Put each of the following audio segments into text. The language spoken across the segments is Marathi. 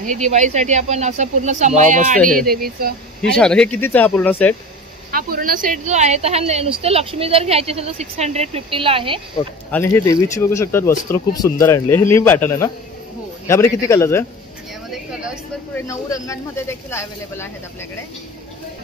हे दिवाळीसाठी आपण असं पूर्ण समाया आणि देवीचं ही छान. हे कितीचा हा पूर्ण सेट? हा पूर्ण सेट जो आहे तर हा नुसतं लक्ष्मी जर घ्यायची असेल तर 650 ला आहे. आणि हे देवीची बघू शकतात वस्त्र खूप सुंदर आणले. हे न्यू पॅटर्न आहे ना? हो. यामध्ये किती कलर्स आहे? यामध्ये कलर्स तर पुढे 9 रंगांमध्ये देखील अवेलेबल आहेत आपल्याकडे.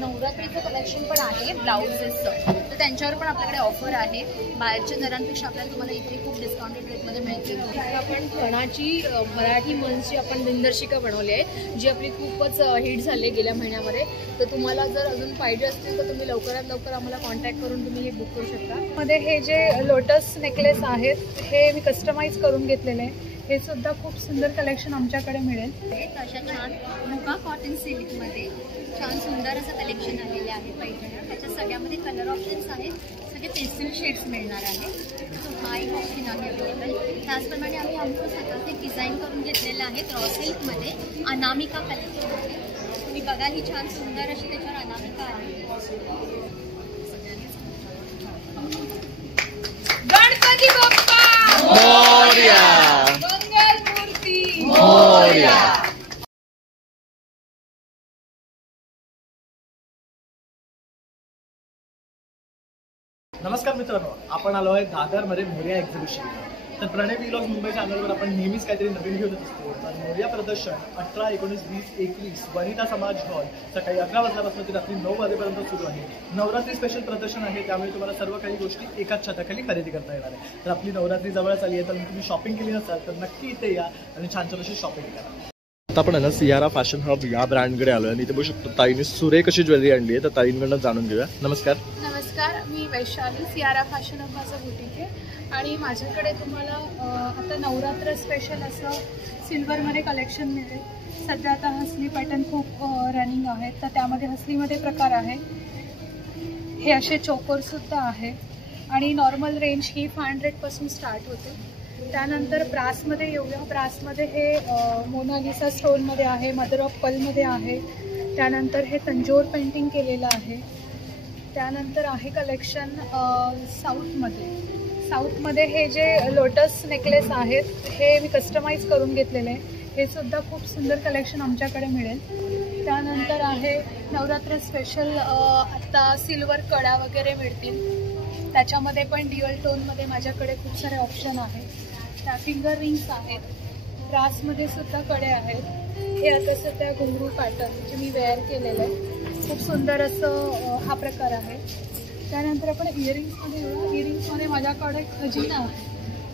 नवरात्रीचं कलेक्शन पण आहे ब्लाउजेसचं, तर त्यांच्यावर पण आपल्याकडे ऑफर आहे. बाहेरच्या दरांपेक्षा आपल्याला तुम्हाला इथे खूप डिस्काउंटेड रेटमध्ये मिळते. आपण खणाची मराठी मंचची आपण दिनदर्शिका बनवली आहे, जी आपली खूपच हिट झाली गेल्या महिन्यामध्ये. तर तुम्हाला जर अजून पाहिजे असतील तर तुम्ही लवकरात लवकर आम्हाला कॉन्टॅक्ट करून तुम्ही हे बुक करू शकता. मध्ये हे जे लोटस नेकलेस आहेत हे मी कस्टमाइज करून घेतलेले आहे. हे सुद्धा खूप सुंदर कलेक्शन आमच्याकडे मिळेल. अशा छान मुगा कॉटन सिल्कमध्ये छान सुंदर असं कलेक्शन आलेले आहे पैठण्या. त्याच्या सगळ्यामध्ये कलर ऑप्शन्स आहेत, सगळे पेस्टल शेड्स मिळणार आहे. सो हा एक ऑप्शन आहे अवेलेबल. त्याचप्रमाणे आम्ही आमचं स्वतःचे डिझाईन करून घेतलेलं आहे रॉ सिल्कमध्ये अनामिका कलेक्शनमध्ये. तुम्ही बघा ही छान सुंदर अशी त्याच्यावर अनामिका आहे. गणपती बाप्पा मोरया. मंगलमूर्ती मोरया. नमस्कार मित्रांनो, आपण आलो आहे दादरमध्ये मोरया एक्झिबिशन. तर प्रणय व्लॉग्स मुंबई चॅनलवर आपण नेहमीच काहीतरी नवीन घेऊन असतो. तर मोरया प्रदर्शन 18, 19, 20, 21 वनिता समाज हॉल सकाळी 11 वाजल्यापासून ते रात्री 9 वाजेपर्यंत सुरू आहे. नवरात्री स्पेशल प्रदर्शन आहे, त्यामुळे तुम्हाला सर्व काही गोष्टी एकाच छताखाली खरेदी करता येणार आहे. तर आपली नवरात्री जवळच आली आहे, तर तुम्ही शॉपिंग केली नसाल तर नक्की इथे या आणि छान छान अशी शॉपिंग करा. आता आपण ना सियारा फॅशन हब या ब्रँडकडे आलो आणि इथे बघू शकतो ताईने सुरेख अशी ज्वेलरी आणली आहे. तर ताईंकडनं जाणून घेऊया. नमस्कार. नमस्कार, मी वैशाली. सियारा फॅशन हब माझं बुटीक आहे आणि माझ्याकडे तुम्हाला आता नवरात्र स्पेशल असं सिल्वरमध्ये कलेक्शन मिळेल. सध्या आता हसली पॅटर्न खूप रनिंग आहेत, तर त्यामध्ये हसलीमध्ये प्रकार आहे. हे असे चोकोरसुद्धा आहे आणि नॉर्मल रेंज ही 500पासून स्टार्ट होते. त्यानंतर ब्रासमध्ये येऊया. ब्रासमध्ये हे मोनालिसा स्टोनमध्ये आहे, मदर ऑफ पर्लमध्ये आहे. त्यानंतर हे तंजोर पेंटिंग केलेलं आहे. त्यानंतर आहे कलेक्शन साऊथमध्ये हे जे लोटस नेकलेस आहेत हे मी कस्टमाइज करून घेतलेले आहे. हे सुद्धा खूप सुंदर कलेक्शन आमच्याकडे मिळेल. त्यानंतर आहे नवरात्र स्पेशल आता सिल्वर कडा वगैरे मिळतील. त्याच्यामध्ये पण ड्युअल टोनमध्ये माझ्याकडे खूप सारे ऑप्शन आहेत. त्या फिंगर रिंग्स आहेत. ब्रासमध्ये सुद्धा कडे आहेत. हे आता सध्या घुंगरू पॅटर्न जे मी वेअर केलेलं आहे, खूप सुंदर असं हा प्रकार आहे. त्यानंतर आपण इयरिंग्समध्ये येऊ. इयरिंग्समध्ये माझ्याकडे खजिना आहे,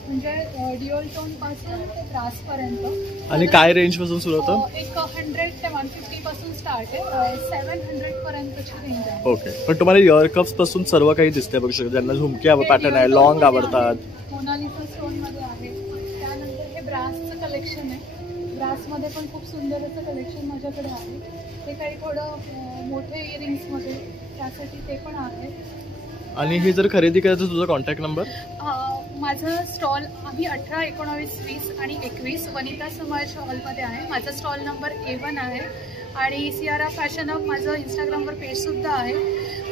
म्हणजे ड्युअल टोनपासून ते ब्रासपर्यंत. आणि काय रेंजपासून सुरू होतं? एक 100 ते 150 पासून स्टार्ट आहे. 700 पर्यंतची रेंज आहे. ओके. पण तुम्हाला इयर कप्स पासून सर्व काही दिसते बघू शकतो. ज्यांना झुमकी पॅटर्न आहे, लॉंग आवडतात. मोनालिसा स्टोनमध्ये आहे. त्यानंतर हे ब्रासचं कलेक्शन आहे. ब्रासमध्ये पण खूप सुंदर असं कलेक्शन माझ्याकडे आहे. ते काही थोडं मोठे इयरिंग्समध्ये, त्यासाठी ते पण आहे. आणि हे जर खरेदी करायचं तुझा कॉन्टॅक्ट नंबर? माझं स्टॉल आम्ही 18, 19, 20 आणि 21 वनिता समाज हॉलमध्ये आहे. माझा स्टॉल नंबर A1 आहे आणि सियारा फॅशन हब माझं इंस्टाग्रामवर पेजसुद्धा आहे.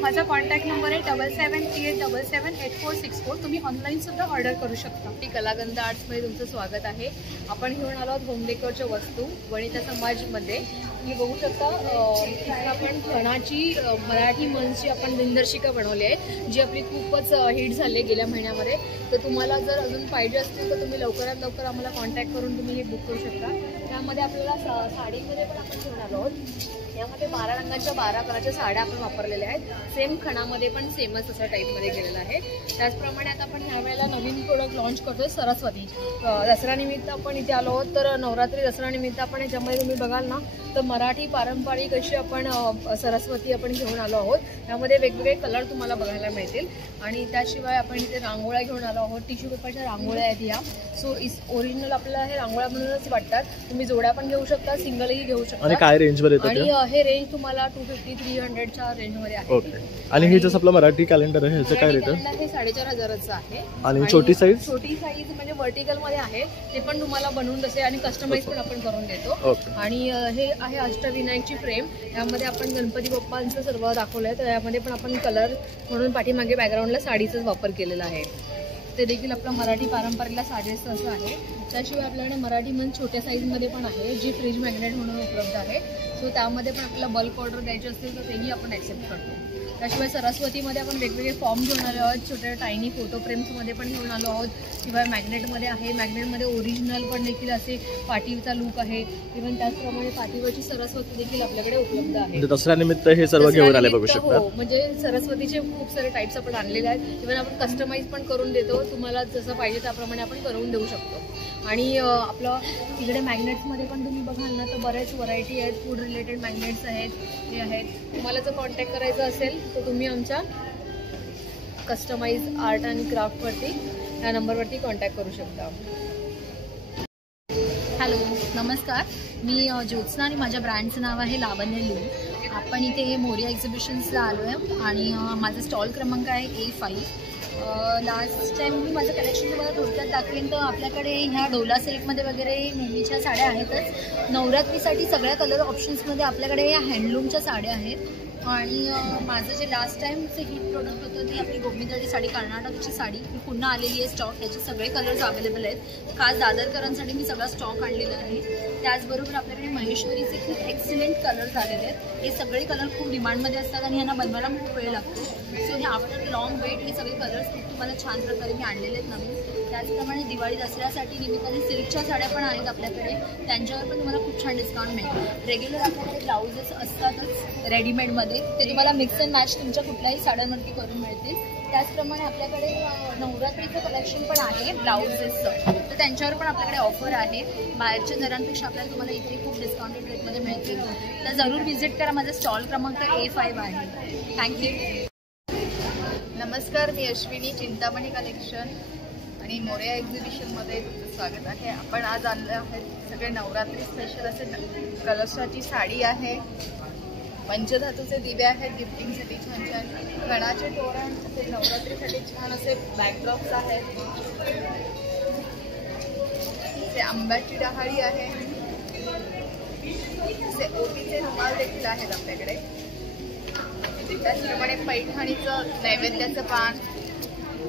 माझा कॉन्टॅक्ट नंबर आहे 7738778464. तुम्ही ऑनलाईनसुद्धा ऑर्डर करू शकता. कलागंध आर्ट्समध्ये तुमचं स्वागत आहे. आपण घेऊन आलो आहोत होम डेकोरच्या वस्तू वनिता समाजमध्ये. तुम्ही बघू शकता आपण खणाची मराठी मंचची आपण दिनदर्शिका बनवली आहे, जी आपली खूपच हिट झाली गेल्या महिन्यामध्ये. तर तुम्हाला जर अजून पाहिजे असतील तर तुम्ही लवकरात लवकर आम्हाला कॉन्टॅक्ट करून तुम्ही हे बुक करू शकता. त्यामध्ये आपल्याला साडीमध्ये पण आपण घेऊन आलो आहोत. यामध्ये 12 रंगाच्या 12 कलरच्या साड्या आपण वापरलेल्या आहेत. सेम खणामध्ये पण सेमच असं टाईपमध्ये गेलेलं आहे. त्याचप्रमाणे आता आपण ह्या वेळेला नवीन प्रोडक्ट लॉन्च करतोय सरस्वती. दसऱ्यानिमित्त आपण इथे आलो आहोत. तर नवरात्री दसऱ्यानिमित्त आपण याच्यामध्ये तुम्ही बघाल ना तर मराठी पारंपरिक अशी आपण सरस्वती आपण घेऊन आलो आहोत. त्यामध्ये वेगवेगळे कलर तुम्हाला बघायला मिळतील. आणि त्याशिवाय आपण इथे रांगोळ्या घेऊन आलो आहोत. टिश्यू पेपरच्या रांगोळ्या आहेत ह्या. सो ओरिजिनल आपल्याला हे रांगोळ्या म्हणूनच वाटतात. तुम्ही जोड्या पण घेऊ शकता, सिंगलही घेऊ शकता. आणि काय रेंजवर येतात? आणि हे रेंज तुम्हाला 250-300च्या रेंजमध्ये आहे. ओके. आणि हे जसं आपलं मराठी कॅलेंडर आहे ह्याचं काय रेट आहे? हे 4500चं आहे. आणि छोटी साईज? छोटी साईज म्हणजे वर्टिकल मध्ये आहे, ते पण तुम्हाला बनवून तसे आणि कस्टमाइज पण आपण करून देतो. आणि हे आहे अष्टविनायकची फ्रेम. यामध्ये आपण गणपती बाप्पांचं सर्व दाखवलंय. तर यामध्ये पण आपण कलर म्हणून पाठीमागे बॅकग्राऊंडला साडीचाच वापर केलेला आहे. ते देखील आपलं मराठी पारंपरिक साजेसं असं आहे. त्याशिवाय आपल्याकडे मराठी मन छोट्या साईजमध्ये पण आहे, जी फ्रीज मॅग्नेट म्हणून उपलब्ध आहे. सो त्यामध्ये पण आपल्याला बल्क ऑर्डर द्यायची असेल तर तेही आपण ॲक्सेप्ट करतो. त्याशिवाय सरस्वतीमध्ये आपण वेगवेगळे फॉर्म घेऊन आलो आहोत. छोट्या टायनी फोटो फ्रेम्समध्ये पण घेऊन आलो आहोत. शिवाय मॅग्नेटमध्ये आहे. मॅग्नेटमध्ये ओरिजिनल पण देखील असे पाठीचा लूक आहे. इव्हन त्याचप्रमाणे पाठीवरची सरस्वती देखील आपल्याकडे उपलब्ध आहे. दसऱ्यानिमित्त हे सर्व घेऊन आले बघू शकता. हो, म्हणजे सरस्वतीचे खूप सारे टाईप्स आपण आणलेले आहेत. इव्हन आपण कस्टमाइज पण करून देतो. तुम्हाला जसं पाहिजे त्याप्रमाणे आपण करून देऊ शकतो. आणि आपलं तिकडे मॅग्नेट्समध्ये पण तुम्ही बघाल ना तर बऱ्याच व्हरायटी आहेत. फूड रिलेटेड मॅग्नेट्स आहेत, हे आहेत. तुम्हाला जर कॉन्टॅक्ट करायचं असेल तर तुम्ही आमच्या कस्टमाइज आर्ट आणि क्राफ्टवरती या नंबरवरती कॉन्टॅक्ट करू शकता. हॅलो, नमस्कार. मी ज्योत्स्ना आणि माझ्या ब्रँडचं नाव आहे लावण्य लू. आपण इथे मोरिया एक्झिबिशन्सला आलो आहे आणि माझा स्टॉल क्रमांक आहे A5. लास्ट टाईम मी माझं कलेक्शन तुम्हाला थोडक्यात दाखवेन. तर आपल्याकडे ह्या डोला सिल्कमध्ये वगैरे नेहमीच्या साड्या आहेतच. नवरात्रीसाठी सगळ्या कलर ऑप्शन्समध्ये आपल्याकडे या हँडलूमच्या साड्या आहेत. आणि माझं जे लास्ट टाईमचं हिट प्रोडक्ट होतं ती आपली गोविंदाची साडी, कर्नाटकची साडी, ही पुन्हा आलेली आहे स्टॉक. त्याचे सगळे कलर्स अवेलेबल आहेत. खास दादरकरांसाठी मी सगळा स्टॉक आणलेला आहे. त्याचबरोबर आपल्याकडे महेश्वरीचे खूप एक्सलंट कलर्स आलेले आहेत. हे सगळे कलर खूप डिमांडमध्ये असतात आणि ह्यांना बनवायला खूप वेळ लागतो. सो हे आफ्टर लॉंग वेट हे सगळे कलर्स खूप तुम्हाला छान प्रकारे मी आणलेले आहेत नवीन. त्याचप्रमाणे दिवाळी दसऱ्यासाठी निमित्ताने सिल्कच्या साड्या पण आहेत आपल्याकडे. त्यांच्यावर पण तुम्हाला खूप छान डिस्काउंट मिळेल. रेग्युलर आपल्याकडे ब्लाउजेस असतातच रेडीमेडमध्ये, ते तुम्हाला मिक्स अँड मॅच तुमच्या कुठल्याही साड्यांवरती करून मिळतील. त्याचप्रमाणे आपल्याकडे नवरात्रीचं कलेक्शन पण आहे ब्लाउजेसचं, तर त्यांच्यावर पण आपल्याकडे ऑफर आहे. बाहेरच्या दरांपेक्षा आपल्याला तुम्हाला इथे खूप डिस्काउंटेड रेटमध्ये मिळतील. तर जरूर व्हिजिट करा. माझा स्टॉल क्रमांक A5 आहे. थँक्यू. नमस्कार, मी अश्विनी, चिंतामणी कलेक्शन आणि मोरिया एक्झिबिशनमध्ये तुमचं स्वागत आहे. आपण आज आणलं आहे सगळे नवरात्री स्पेशल असे कलशाची साडी आहे. पंचधातूचे दिवे आहेत गिफ्टिंगसाठी छान छान. खणाचे तोरण असे नवरात्रीसाठी छान असे बॅकड्रॉप्स आहेत. ते आंब्याची डहाळी आहे. असे ओटीचे रुमाल देखील आहेत आपल्याकडे. त्याचप्रमाणे पैठणीचं नैवेद्याचं पान,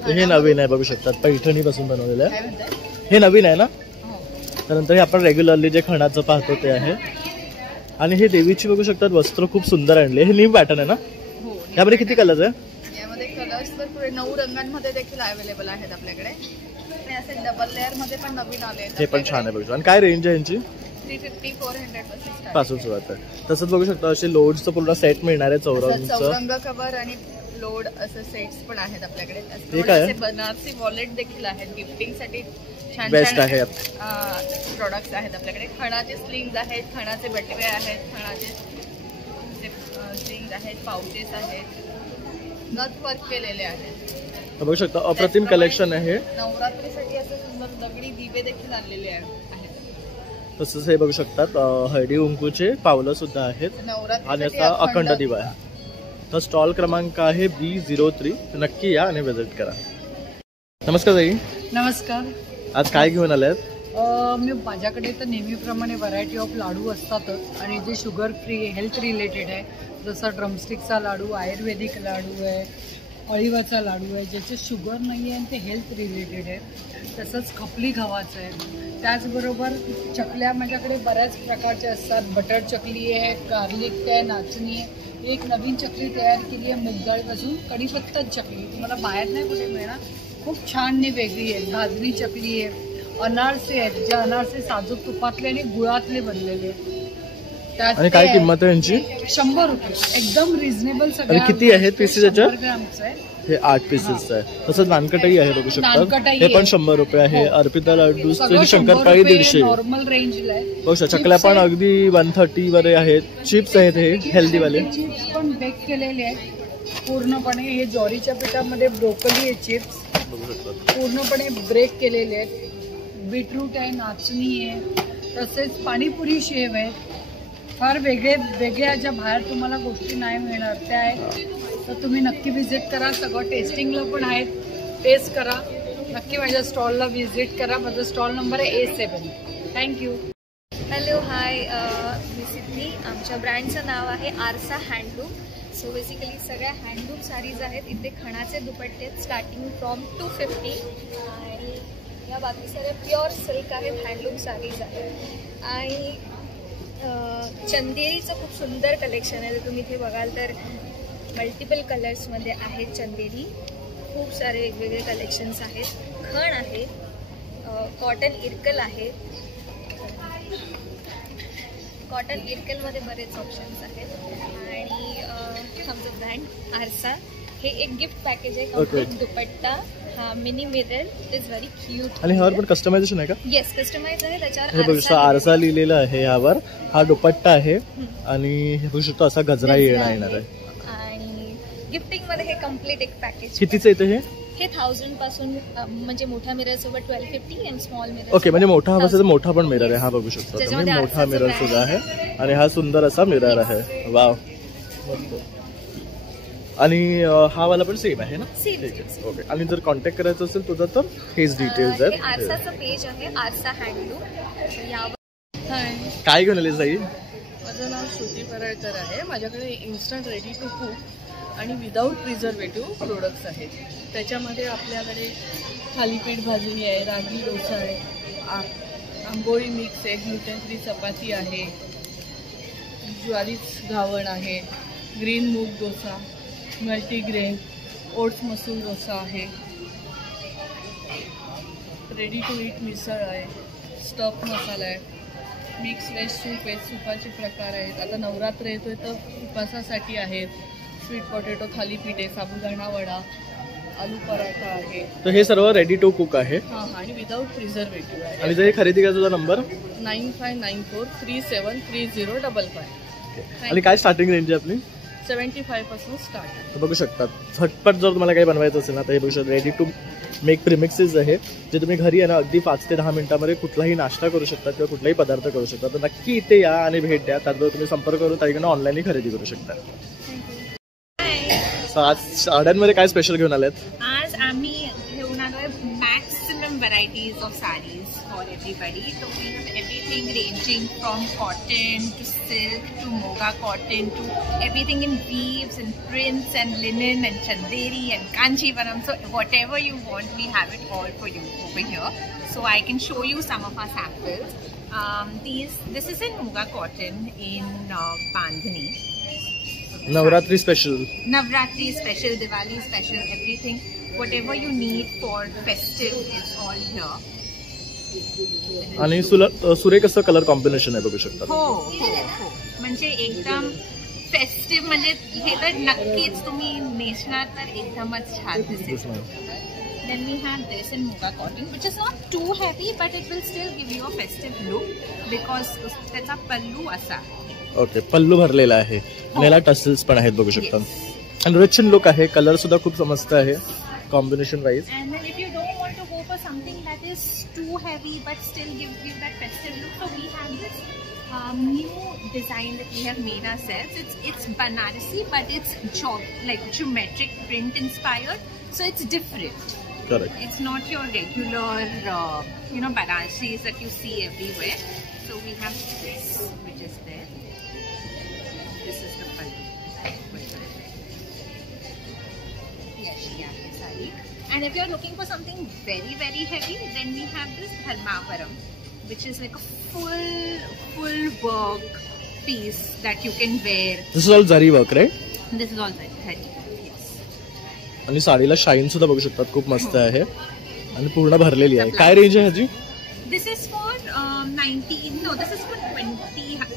हे नवीन आहे बघू शकतात. पैठणी पासून बनवलेलं काय आहे. म्हणतात, हे नवीन आहे ना. हो. त्यानंतर हे आपण रेग्युलरली जे खणाचं पाहतो ते आहे. आणि हे देवीची बघू शकतात वस्त्र खूप सुंदर आणले. हे न्यू पॅटर्न आहे ना. हो, यामध्ये किती कलर्स आहे? यामध्ये कलर्स तर पुढे 9 रंगांमध्ये देखील अवेलेबल आहेत आपल्याकडे. आणि असे डबल लेअर मध्ये पण नवीन आले आहेत. हे पण छान आहे बघू. आणि काय रेंज आहे यांची? 350-400 पासून सुरुवात आहे. तसंच बघू शकता असे लोडचं पूर्ण सेट मिळणार आहे. चौरंग कव्हर आणि लोड असं सेट्स पण आहेत आपल्याकडे. हे काय आहे? बनारसी वॉलेट देखील आहेत गिफ्टिंगसाठी. छान बेस्ट छान आहे. प्रोडक्ट्स आहेत आपल्याकडे. खणाचे स्लिंग्स आहेत, खणाचे बटवे आहेत, खणाचे स्लिंग्स आहेत, पाउचेस आहेत, नथ वर्क केलेले आहेत. बघू शकता अप्रतिम कलेक्शन आहे. नवरात्रीसाठी असं सुंदर दगडी दिवे देखील आणलेले आहेत. तसंच हे बघू शकतात हळदी कुंकूचे पावलं सुद्धा आहेत. आणि असा अखंड दिवा आहे. तर स्टॉल क्रमांक आहे B03. नक्की या आणि व्हिजिट करा. नमस्कार ताई. नमस्कार. आज काय घेऊन आल्यात? मी माझ्याकडे तर नेहमीप्रमाणे व्हरायटी ऑफ लाडू असतातच आणि जे शुगर फ्री हेल्थ रिलेटेड आहे. जसं ड्रमस्टिकचा लाडू, आयुर्वेदिक लाडू आहे, अळीवाचा लाडू आहे ज्याचे शुगर नाही आहे आणि ते हेल्थ रिलेटेड आहे. तसंच खपली गव्हाचं आहे. त्याचबरोबर चकल्या माझ्याकडे बऱ्याच प्रकारचे असतात. बटर चकली आहे, गार्लिक आहे, नाचणी आहे. एक नवीन चकली तयार केली आहे मूग डाळीपासून, कढीपत्ता चकली. तुम्हाला बाहेर नाही कुठे मिळणार. खूप छान आणि वेगळी आहे. भाजणी चकली आहे. अनारसे आहेत, जे अनारसे साजूक तुपातले आणि गुळातले बनलेले आहेत. आणि काय किंमत आहे यांची? 100 रुपये. एकदम रिझनेबल. आणि किती आहेत पीसेस याच्या? 100 ग्रामचं आहे. हे 8 पीसेस आहे. तसंच नानकटाई आहे बघू शकता. हे पण 100 रुपये आहे. अर्पिता लाडू, शंकरपाळी 150. नॉर्मल रेंजला आहे. बघू शकता चकल्या पण अगदी 130 वर आहेत. चिप्स आहेत हे हेल्दी वाले. चिप्स पण बेक केलेले आहेत पूर्णपणे. हे ज्वारीच्या पिठामध्ये ब्रोकली आहे. चिप्स पूर्णपणे ब्रेक केलेले आहेत. बीटरूट आहे, नाचणी आहे, तसेच पाणीपुरी शेव आहे. फार वेगळ्या ज्या बाहेर तुम्हाला गोष्टी नाही मिळणार त्या आहेत. तर तुम्ही नक्की व्हिजिट करा. सगळं टेस्टिंगला पण आहेत. टेस्ट करा. नक्की माझ्या स्टॉलला व्हिजिट करा. माझा स्टॉल नंबर आहे A7. थँक्यू. हॅलो, हाय, मी सिद्धी. आमच्या ब्रँडचं नाव आहे आरसा हँडलूम. सो बेसिकली सगळ्या हँडलूम साडीज आहेत. इथे खणाचे दुपट्टे आहेत स्टार्टिंग फ्रॉम 250 आणि या बाकी सगळे प्युअर सिल्क आहेत, हँडलूम साडीज आहेत. आणि चंदेरीचं खूप सुंदर कलेक्शन आहे. जर तुम्ही इथे बघाल तर मल्टिपल कलर्समध्ये आहेत चंदेरी. खूप सारे वेगवेगळे कलेक्शन्स आहेत. खण आहे, कॉटन इरकल आहे. कॉटन इरकलमध्ये बरेच ऑप्शन्स आहेत. आणि आमचं ब्रँड आरसा. हे एक गिफ्ट पॅकेज आहे. कम्प्लीट दुपट्टा, हा mini mirror is very cute. आणि ह्यावर पण कस्टमायझेशन आहे का? येस, कस्टमाइज आहे. हे त्याच्यावर बघू शकतो आरसा लिहिलेलं आहे यावर. हा दुपट्टा आहे आणि हे बघू शकतो असा गजरा येणार आहे. आणि गिफ्टिंग मध्ये हे कम्प्लीट एक पॅकेज. कितीचं येतं हे? हे 1000 पासून म्हणजे मोठ्या मिरर सोबत 1250 आणि स्मॉल मिरर. ओके, म्हणजे मोठा हवा असेल तर मोठा पण मिरर आहे. हा बघू शकतो तुम्ही, मोठा मिरर सुद्धा आहे आणि हा सुंदर असा मिरर आहे. वाव. आणि हा वाला पण सेम आहे ना? ठीक आहे. ओके. आणि जर कॉन्टॅक्ट करायचं असेल तुझा तर हेच डिटेल्स आहेत. आरसाचं पेज आहे, आरसा हँडलूम. यावर काय घेऊन आली साई? माझं नाव श्रुती पराळकर आहे. माझ्याकडे इन्स्टंट रेडी टू कुक आणि विदाऊट प्रिझर्वेटिव्ह प्रोडक्ट्स आहेत. त्याच्यामध्ये आपल्याकडे थालीपीठ भाजणी आहे, रागी डोसा आहे, आंबोळी मिक्स आहे, ग्लुटेन फ्री चपाती आहे, ज्वारीच घावण आहे, ग्रीन मूग डोसा, मल्टीग्रेन, ओट्स मसूर डोसा आहे, रेडी टू ईट मिसळ आहे, स्टफ मसाला आहे, मिक्स वेज सूप आहे, सूपाचे प्रकार आहेत. आता नवरात्र येतोय तर उपासासाठी आहेत. स्वीट पोटॅटो थालीपीठ आहे, साबुदाणा वडा, आलू पराठा आहे. तर हे सर्व रेडी टू कुक आहे. हां, आणि विदाऊट प्रिझर्वेटिव्ह आहे. आणि जर हे खरेदी करायचा तुझा नंबर 9594373055. आणि काय स्टार्टिंग रेंज आहे आपली? 75 पासून स्टार्ट आहे. तर बघू शकता झटपट जर तुम्हाला काही बनवायचं असेल ना तर हे बघू शकता रेडी टू मेक प्रिमिक्सेस आहे, जे तुम्ही घरी आहे ना अगदी 5 ते 10 मिनिटांमध्ये कुठलाही नाश्ता करू शकता किंवा कुठलाही पदार्थ करू शकता. तर नक्की इथे या आणि भेट द्या. त्याचबरोबर तुम्ही संपर्क करून त्याकडनं ऑनलाईनही खरेदी करू शकता. आज साड्यांमध्ये काय स्पेशल घेऊन आलेत? आज आम्ही घेऊन आलोय maximum varieties of saris for everybody. So we have everything ranging from cotton to silk to मोगा cotton to everything in weaves and prints and linen and chanderi and kanchivaram. So whatever you want, we have it all for you over here. So I can show you some of our samples. This is in moga cotton in Bandhani. Navratri special, Navratri special, Diwali special, everything. Whatever you need for festive is all here. आणि सुरेख असं कलर कॉम्बिनेशन आहे बघू शकता. हो हो हो, म्हणजे एकदम फेस्टिव्ह, म्हणजे हे तर नक्कीच तुम्ही नेसणार तर एकदमच छान दिसेल. Then we have this in moga cotton, which is not too heavy, but it will still give you a festive look because त्याचा पल्लू असा. ओके, पल्लू भरलेला आहे आणि याला टसल्स पण आहेत बघू शकता. आणि रिच इन लुक आहे, कलर सुद्धा खूप समजत आहे combination wise. And then if you don't want to go for something that is too heavy but still give that festive look, so we have this new design that we have made ourselves. It's Banarasi, but it's like geometric print inspired, so it's different. Correct. It's not your regular Banarsis that you see everywhere. So we have this, which is there. This is the pallu. And if you're looking for something very, very heavy, then we have this Dharmavaram, which is like a full work piece that you can wear. This is all zari work, right? This is all zari, yes. आणि साडीला शाईन सुद्धा बघू शकतात, खूप मस्त आहे आणि पूर्ण भरलेली आहे. काय रेंज आहे ह्याची? This is for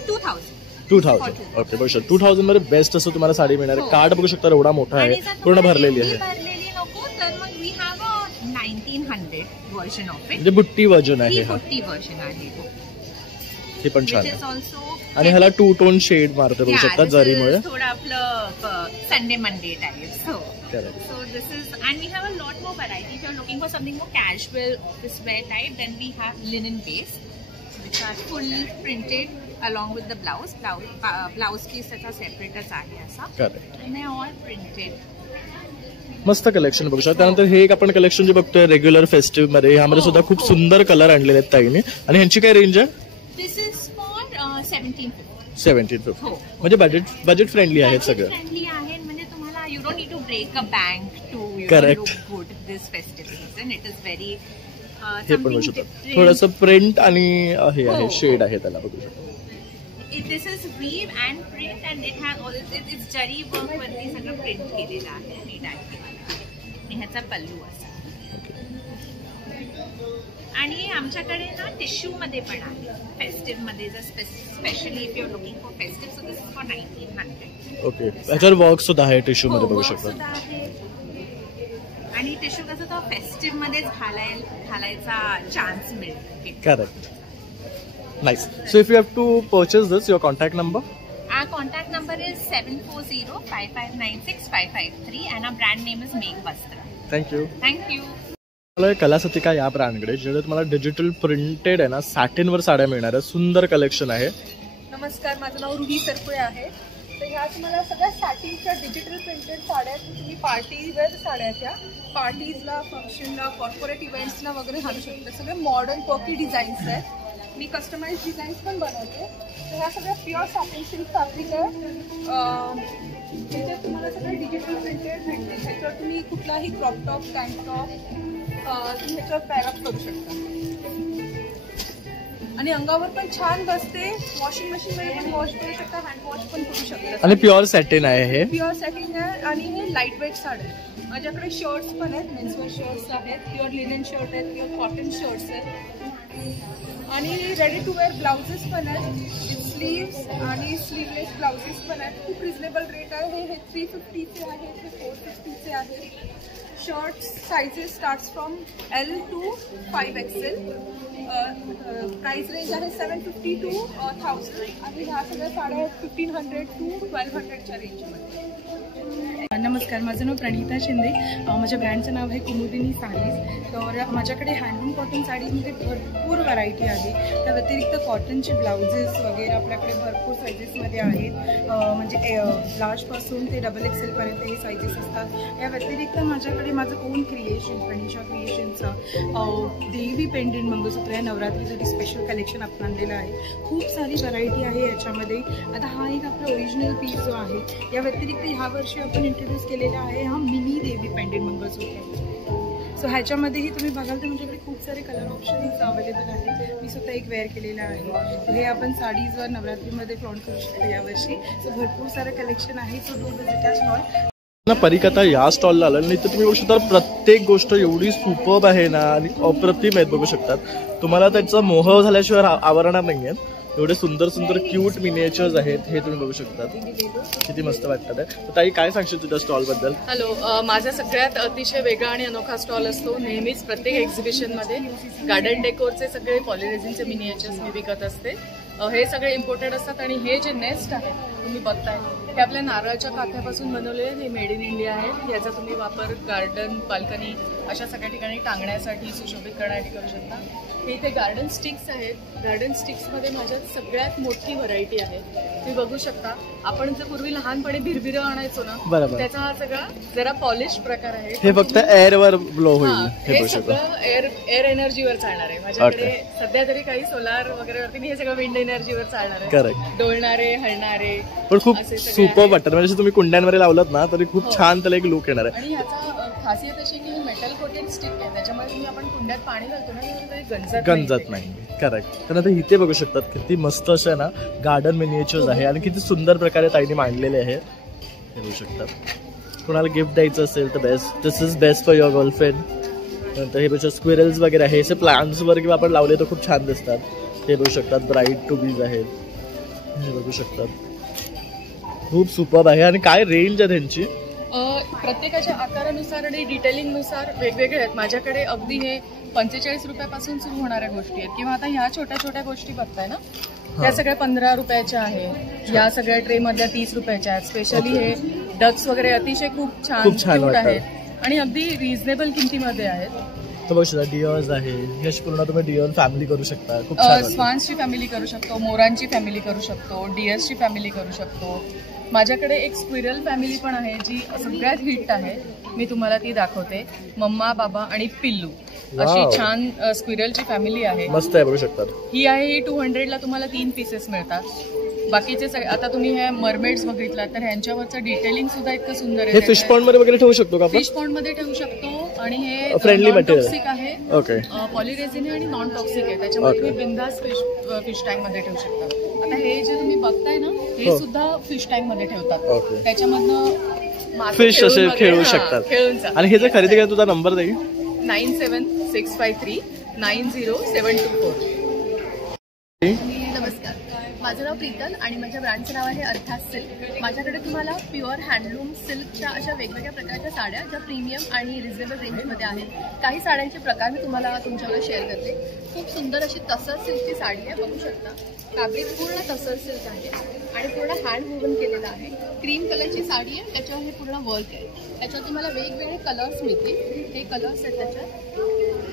2000. 2000. ओके, बघू शकता 2000 मध्ये बेस्ट असं तुम्हाला साडी मिळणार आहे. कार्ड बघू शकता एवढा मोठा आहे, पूर्ण भरलेली आहे. We have a 1900 version of it. म्हणजे बुट्टी वर्जन आहे हा. बुट्टी वर्जन आहे हे पण छान आहे. आणि ह्याला 2 टोन शेड मारते बघू शकता जरीमुळे. थोडं आपलं Sunday Monday type. So this is, and we have a lot more variety. If you're looking for something more casual, office wear type, then we have linen base, which are fully printed along with the blouse. Blouse piece त्याचा सेपरेटच आहे असा. Correct. And they are all printed. मस्त कलेक्शन बघू शकता. त्यानंतर हे एक आपण कलेक्शन जे बघतोय रेग्युलर फेस्टिव्ह मध्ये, ह्यामध्ये सुद्धा खूप सुंदर कलर आणलेले आहेत ताईने. आणि ह्यांची काय रेंज आहे? This is for 1750. 1750. म्हणजे बजेट फ्रेंडली आहेत सगळं. फ्रेंडली आहे. break a bank to Correct. look good this festive season. It is very हे पण बघू something शकतो different. थोडंसं प्रिंट आणि हे आहे हो. शेड आहे त्याला बघू शकतो. This is weave and print and it has all it's जरी वर्क वरती सगळं प्रिंट केलेलं आहे आणि डाय केलेलं आहे आणि ह्याचा पल्लू असा आणि आमच्याकडे ना टिश्यू मध्ये पण आहे फेस्टिव्ह मध्ये जर specially if you are looking for festive so this is for 1900. Okay याच्यावर वर्क सुद्धा आहे टिश्यू मध्ये बघू work शकता. सुद्धा आहे आणि टिश्यू कसं तो फेस्टिव्ह मध्येच घालायचा चान्स मिळतो. Correct. Nice. So if you have to purchase this, your contact number? Our contact number is 740-5596-553 and our brand name is Meg Vastra. Thank you. Thank you. मला कलासतिका या ब्रँडकडे जेथे तुम्हाला डिजिटल प्रिंटेड आहे ना सॅटिनवर साड्या मिळणार आहे. सुंदर कलेक्शन आहे. नमस्कार, माझं नाव रुही सरपुळे आहे. तर ह्या तुम्हाला सगळ्या सॅटिनच्या डिजिटल प्रिंटेड साड्या तुम्ही पार्टीवेअर साड्या त्या पार्टीजला, फंक्शनला, कॉर्पोरेट इव्हेंट्सला वगैरे घालू शकता. सगळे मॉडर्न पॉकी डिझाईन्स आहेत. मी कस्टमाइज डिझाईन्स पण बनवते. तर ह्या सगळ्या प्युअर सॅटिन सिल्क फॅब्रिक आहे. त्याच्यात तुम्हाला सगळे डिजिटल प्रिंटेड भेटते. ह्याच्यावर तुम्ही कुठलाही क्रॉप टॉप, टँक टॉप तुम्ही ह्याच्यावर पॅरअप करू शकता आणि अंगावर पण छान बसते. वॉशिंग मशीनमध्ये पण वॉश करू शकता, हँड वॉश पण करू शकता. आणि प्युअर सॅटिन आहे हे. प्युअर सॅटिन आहे आणि हे लाईट वेट साडी आहे. माझ्याकडे शर्ट्स पण आहेत, मेन्सवेअर शर्ट्स आहेत, प्युअर लिनन शर्ट आहेत, प्युअर कॉटन शर्ट्स आहेत आणि रेडी टू वेअर ब्लाउजेस पण आहेत. स्लीव्स आणि स्लीवलेस ब्लाउजेस पण आहेत. खूप रिजनेबल रेट आहे. हे 350चे आहेत, हे 450चे आहेत. Shirts sizes starts from L to 5XL. Price range आहे 750 to 1000 आणि ह्या सगळ्या साड्या 1500 to 1200च्या रेंजमध्ये. नमस्कार, माझं नाव प्रणिता शिंदे. माझ्या ब्रँडचं नाव आहे कुमुदिनी साडीज. तर माझ्याकडे हँडलूम कॉटन साडीजमध्ये भरपूर व्हरायटी आहे. त्या व्यतिरिक्त कॉटनचे ब्लाउजेस वगैरे आपल्याकडे भरपूर सायझेसमध्ये आहेत. म्हणजे लार्जपासून ते XXLपर्यंत हे सायझेस असतात. या व्यतिरिक्त माझ्याकडे माझं ओन क्रिएशन, प्रणिशा क्रिएशनचं देवी पेंडेंट मंगळसूत्र या नवरात्रीसाठी स्पेशल कलेक्शन आपण आणलेलं आहे. खूप सारी व्हरायटी आहे याच्यामध्ये. आता हा एक आपला ओरिजिनल पीस जो आहे. या व्यतिरिक्त ह्या वर्षी आपण इंट्रोड्यूस केलेला आहे हा मिनी देवी पेंडेंट मंगळसूत्र. सो ह्याच्यामध्येही तुम्ही बघाल तर माझ्याकडे खूप सारे कलर ऑप्शन्स अवेलेबल आहेत. मी स्वतः एक वेअर केलेलं आहे. हे आपण साडीजवर नवरात्रीमध्ये फ्लॉन्ट करू शकतो यावर्षी. सो भरपूर सारं कलेक्शन आहे. So do visit our stall. Parikatha या स्टॉलला आलं नाही तर तुम्ही बघू शकता प्रत्येक गोष्ट एवढी सुपर्ब आहे ना आणि अप्रतिम आहेत. बघू शकतात तुम्हाला त्याचा मोह झाल्याशिवाय आवरणार नाही आहेत. एवढे सुंदर सुंदर क्यूट मिनिएचर्स आहेत. हे तुम्ही बघू शकता किती मस्त वाटतात. तर ताई काय सांगशील तुझ्या स्टॉलबद्दल? हॅलो, माझा सगळ्यात अतिशय वेगळा आणि अनोखा स्टॉल असतो. नेहमीच प्रत्येक एक्झिबिशनमध्ये गार्डन डेकोरचे सगळे पॉलिरेझिनचे मिनिएचर्स मी विकत असते. हे सगळे इम्पोर्टेड असतात आणि हे जे नेस्ट आहे तुम्ही बघताय हे आपल्या नारळाच्या काथ्यापासून बनवलेले. हे मेड इन इंडिया आहे. याचा तुम्ही वापर गार्डन, बाल्कनी अशा सगळ्या ठिकाणी टांगण्यासाठी, सुशोभित करण्यासाठी करू शकता. हे इथे गार्डन स्टिक्स आहेत. गार्डन स्टिक्समध्ये माझ्यात सगळ्यात मोठी व्हरायटी आहे. तुम्ही बघू शकता. आपण जर पूर्वी लहानपणी भिरभिरं आणायचो ना, त्याचा हा सगळा जरा पॉलिश प्रकार आहे. हे फक्त एअरवर ब्लो होईल. हे सगळं एअर एनर्जीवर चालणार आहे. माझ्याकडे सध्या तरी काही सोलार वगैरे वरती, हे सगळं विंड एनर्जीवर चालणार आहे. करेक्ट. डोलणारे, हलणारे, पण खूप सुपर वाटतात. म्हणजे तुम्ही कुंड्यांमध्ये लावलात ना तरी खूप छान त्याला एक लुक येणार आहे. आणि ह्याचा खासियत अशी की मेटल कोटेड स्टिक आहे. त्याच्यामुळे तुम्ही आपण कुंड्यात पाणी घालतो ना गंजत नाही. करेक्ट. तर इथे बघू शकतात किती मस्त असं ना गार्डन मिनिएचर्स आहे आणि किती सुंदर प्रकारे ताईने मांडलेले आहे. हे बघू शकतात. कोणाला गिफ्ट द्यायचं असेल तर best, this is best for your girlfriend. नंतर हे बघू स्क्विरल्स वगैरे आहे. हे प्लांट्सवर किंवा आपण लावले तर खूप छान दिसतात. हे बघू शकतात ब्राईट टू बीज आहेत. हे बघू शकतात खूप सुपर्ब आहे. आणि काय रेंज आहे त्यांची? प्रत्येकाच्या आकारानुसार आणि डिटेलिंगनुसार वेगवेगळे आहेत. माझ्याकडे अगदी हे 45 रुपयापासून सुरू होणाऱ्या गोष्टी आहेत. किंवा आता ह्या छोट्या छोट्या गोष्टी बघताय ना, त्या सगळ्या 15 रुपयाच्या आहेत. या सगळ्या ट्रे मधल्या 30 रुपयाच्या आहेत. स्पेशली हे डक्स वगैरे अतिशय खूप छान आहेत आणि अगदी रिझनेबल किमतीमध्ये आहेत. तर बघू शकता डिअर्स आहे. यश पूर्ण तुम्ही डिअर फॅमिली करू शकता. खूप स्वान्सची फॅमिली करू शकतो, मोरांची फॅमिली करू शकतो, डिअर्सची फॅमिली करू शकतो. माझ्याकडे एक स्क्विरल फॅमिली पण आहे जी सगळ्यात हिट आहे. मी तुम्हाला ती दाखवते. मम्मा, बाबा आणि पिल्लू अशी छान स्क्विरलची फॅमिली आहे. मस्त आहे. बघू शकतात. ही आहे 200ला तुम्हाला 3 पीसेस मिळतात. बाकीचे आता तुम्ही हे मरमेड्स बघितलात तर ह्यांच्यावरचं डिटेलिंग सुद्धा इतकं सुंदर हे आहे. फिश पॉन्ड मध्ये वगैरे ठेवू शकतो का आपण? फिश पॉन्ड मध्ये ठेवू शकतो आणि हे फ्रेंडली मटेरियल टॉक्सिक आहे. ओके. पॉलिरेझिन आहे आणि नॉन टॉक्सिक आहे. त्याच्यामुळे तुम्ही बिंदास फिश टँक मध्ये ठेवू शकता. आता हे जे तुम्ही बघताय ना हे सुद्धा फिश टँक मध्ये ठेवतात. त्याच्यामधनं फिश असे खेळू शकतात. आणि हे जर खरेदी केलं तुझा नंबर देईल 9765390724. नमस्कार, माझं नाव प्रीतल आणि माझ्या ब्रँडचं नाव आहे अर्थात सिल्क. माझ्याकडे तुम्हाला प्युअर हँडलूम सिल्कच्या अशा वेगवेगळ्या प्रकारच्या साड्या ज्या प्रीमियम आणि रिजनेबल रेंजमध्ये आहेत. काही साड्यांचे प्रकार मी तुम्हाला तुमच्याकडे शेअर करते. खूप सुंदर अशी तसर सिल्कची साडी आहे, बघू शकता. फॅब्रिक पूर्ण तसर सिल्क आहे आणि पूर्ण हँड वूवन केलेलं आहे. क्रीम कलरची साडी आहे, त्याच्यावर हे पूर्ण वर्क आहे. त्याच्यावर तुम्हाला वेगवेगळे कलर्स मिळतील. हे कलर्स आहेत त्याच्यात.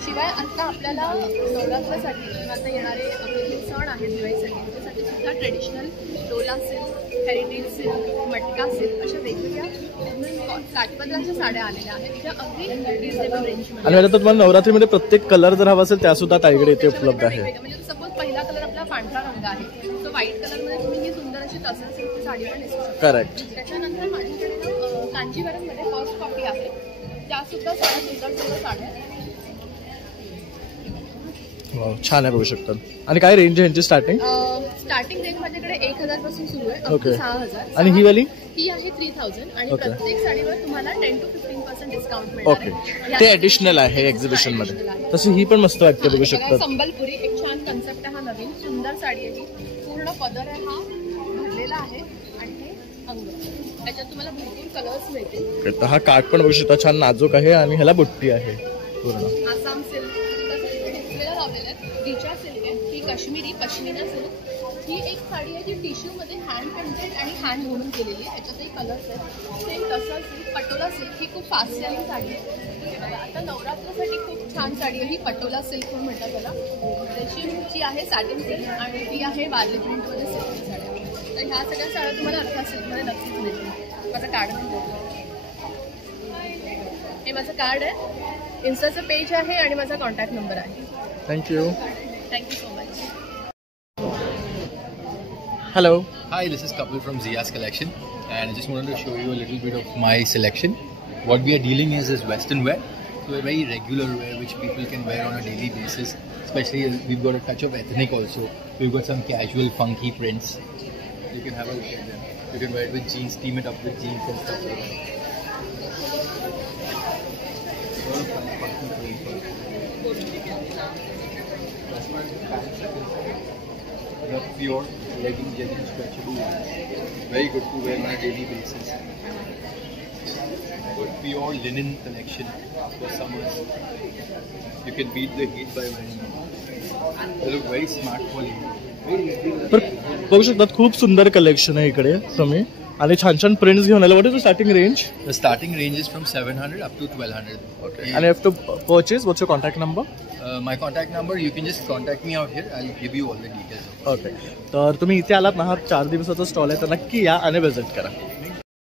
शिवाय आता आपल्याला नवरात्रासाठी किंवा आता येणारे आपले जे सण आहेत दिवाळीसाठी त्यासाठी सुद्धा traditional Dola silk, heritage silk, मटका सिल्क अशा वेगवेगळ्या काठपदराच्या साड्या आलेल्या आहेत ज्या अगदी रिजनेबल रेंजमध्ये. आणि आता तुम्हाला नवरात्रीमध्ये प्रत्येक कलर जर हवा असेल त्या सुद्धा ताईकडे इथे उपलब्ध आहे. म्हणजे सपोज पहिला कलर आपला पांढरा रंग आहे, तो व्हाईट कलरमध्ये तुम्ही ही सुंदर अशी तसर सिल्कची साडी पण नेसू शकता. करेक्ट. त्याच्यानंतर माझ्याकडे कांजीवरममध्ये फर्स्ट कॉपी आहे, त्या सुद्धा साड्या सुंदर सुंदर साड्या आहेत. छान आहे, बघू शकतात. आणि काय रेंज आहे यांची? स्टार्टिंग रेंज माझ्याकडे 1000 पासून सुरू आहे, अगदी 6000. आणि ही वाली ही आहे 3000 आणि प्रत्येक साडीवर तुम्हाला 10 to 15% डिस्काउंट मिळणार आहे. ते ऍडिशनल आहे एक्झिबिशन मध्ये. तशी ही पण मस्त वाटते, बघू शकतात. संबलपुरी एक छान कन्सेप्ट आहे. हा नवीन सुंदर साडी आहे. पूर्ण पदर आहे हा भरलेला आहे आणि हे अंग. त्याच्यात तुम्हाला भरपूर कलर्स मिळतील. हा काठ पण बघू शकता, छान नाजूक आहे आणि ह्याला बुट्टी आहे पूर्ण. आसाम सिल्क लावलेलं आहे. रिचा सिल्क आहे, ही काश्मीरी पश्मिना सिल्क. ही एक साडी आहे जी टिश्यू मध्ये हँड पेंटेड आणि हँड वूवन केलेली आहे. याच्यातही कलर्स आहेत. सेम तसर सिल्क, पटोला सिल्क ही खूप फास्ट सेलिंग साडी आहे. आता नवरात्रासाठी खूप छान साडी आहे ही पटोला सिल्क म्हणून म्हणतात त्याला. रेशीमची आहे सॅटिन सिल्क आणि ती आहे वारली प्रिंटमध्ये सिल्कची साडी. तर ह्या सगळ्या साड्या तुम्हाला अर्थात सिल्कमध्ये नक्कीच मिळतील. माझं कार्ड हे माझं कार्ड आहे, इन्स्टाचं पेज आहे आणि माझा कॉन्टॅक्ट नंबर आहे. Thank you. Thank you so much. Hello. Hi, this is Kapil from Zia's Collection, and I just wanted to show you a little bit of my selection. What we are dealing is Western wear, so a very regular wear which people can wear on a daily basis. Especially we've got a touch of ethnic also. We've got some casual, funky prints. You can have a look at them. You can wear it with jeans, team it up with jeans and stuff like that. The pure legging, jegging, stretchable ones. Very good to wear on a daily basis. Good pure linen collection for summers. You can beat the heat by wearing them. They look very smart for you. बघू शकतात, खूप सुंदर कलेक्शन आहे इकडे तुम्ही. आणि छान छान प्रिंट्स घेऊन आले. What is the starting range? The starting range is from 700 up to 1200. Okay. And if to purchase, what's your contact number? My contact number, you can just contact me out here. I'll give you all the details. Okay. तर तुम्ही इथे आलात ना, हा 4 दिवसाचा स्टॉल आहे, तर नक्की या आणि विजिट करा.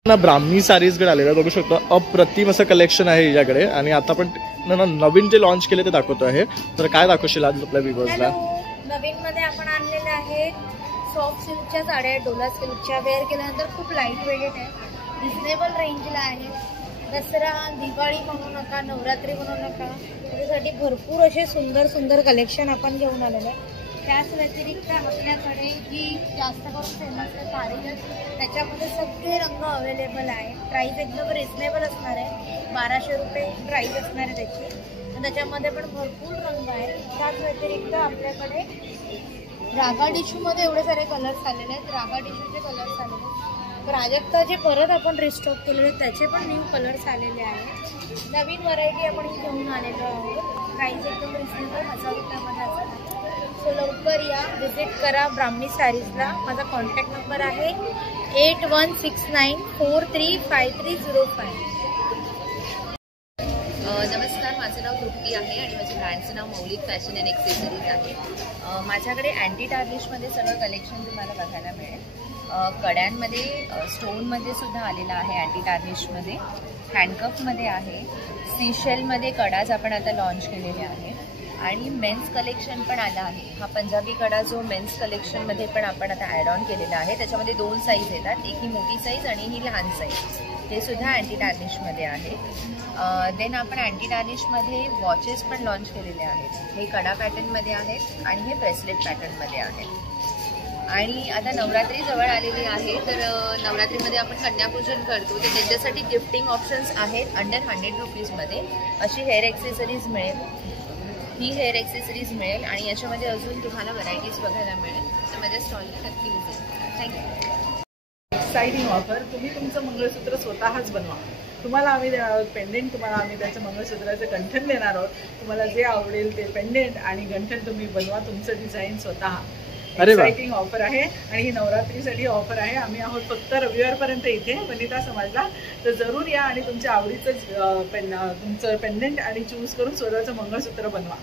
ना ब्राह्मणी साडीजकडे आलेला बघू शकतो. अप्रतिम असं कलेक्शन आहे हिच्याकडे. आणि आता पण नवीन जे लॉन्च केले ते दाखवतो आहे. तर काय दाखवशील आज आपल्या व्ह्युअर्सला? नवीन मध्ये आपण आणलेले आहेत सॉफ्ट सिल्कच्या साड्या, डोला सिल्कच्या. वेअर केल्यानंतर खूप लाईट वेटेड आहे, रिजनेबल रेंजला आहे. दसरा, दिवाळी म्हणू नका, नवरात्री म्हणू नका, त्याच्यासाठी भरपूर असे सुंदर सुंदर कलेक्शन आपण घेऊन आलेलं आहे. त्याच व्यतिरिक्त आपल्याकडे जी जास्त करून फेमस आहे साडी, त्याच्यामध्ये सगळे रंग अवेलेबल आहे. प्राईस एकदम रिजनेबल असणार आहे, 1200 रुपये प्राईस असणार आहे त्याची. त्याच्यामध्ये पण भरपूर रंग आहेत. त्याच व्यतिरिक्त आपल्याकडे रागा टिश्यूमध्ये एवढे सारे कलर्स आलेले आहेत. रागा टिश्यूचे कलर्स आलेले आहेत. प्राजक्ता जे परत आपण रिस्टॉक केलेले आहेत त्याचे पण न्यू कलर्स आलेले आहेत. नवीन व्हरायटी आपण घेऊन आलेलो आहोत. प्राईस एकदम रिजनेबल 1000 रुपयामध्ये असतात. सो लवकर या, विजिट करा ब्राह्मणी साडीजला. माझा कॉन्टॅक्ट नंबर आहे 8169435305. नमस्कार, माझं नाव तृप्ती आहे आणि माझ्या ब्रँडचं नाव मौलिक फॅशन अँड एक्सेसरीज आहे. माझ्याकडे अँटी टार्निशमध्ये सगळं कलेक्शन तुम्हाला बघायला मिळेल. कड्यांमध्ये स्टोनमध्ये सुद्धा आलेला आहे, अँटी टार्निशमध्ये, हँडकफमध्ये आहे, सीशेलमध्ये कडाज आपण आता लॉन्च केलेले आहे. आणि मेन्स कलेक्शन पण आलं आहे. हा पंजाबी कडा जो मेन्स कलेक्शनमध्ये पण आपण आता ॲड ऑन केलेला आहे. त्याच्यामध्ये 2 साईज येतात, एक ही मोठी साईज आणि ही लहान साईज. हे सुद्धा अँटी टार्निशमध्ये आहे. देन आपण अँटी टार्निशमध्ये वॉचेस पण लॉन्च केलेले आहेत. हे कडा पॅटर्नमध्ये आहेत आणि हे ब्रेसलेट पॅटर्नमध्ये आहेत. आणि आता नवरात्री जवळ आलेली आहे, तर नवरात्रीमध्ये आपण कन्यापूजन करतो, तर त्याच्यासाठी गिफ्टिंग ऑप्शन्स आहेत. अंडर 100 रुपीजमध्ये अशी हेअर ॲक्सेसरीज मिळेल. ही हेअर ॲक्सेसरीज मिळेल आणि याच्यामध्ये अजून तुम्हाला व्हरायटीज बघायला मिळेल. तर माझ्या स्टॉलला नक्की विजिट. थँक्यू. एक्साइटिंग ऑफर, तुम्ही तुमचं मंगळसूत्र स्वतःच बनवा. तुम्हाला आम्ही देणार आहोत पेंडेंट, तुम्हाला आम्ही त्याचं मंगळसूत्राचं गंठन देणार आहोत. तुम्हाला जे आवडेल ते पेंडेंट आणि गंठन तुम्ही बनवा, तुमचं डिझाईन स्वतः. एक्साइटिंग ऑफर आहे आणि ही नवरात्रीसाठी ऑफर आहे. आम्ही आहोत फक्त रविवारपर्यंत इथे वनिता समाजला, तर जरूर या आणि तुमच्या आवडीचं तुमचं पेंडेंट आणि चूज करून स्वतःचं मंगळसूत्र बनवा.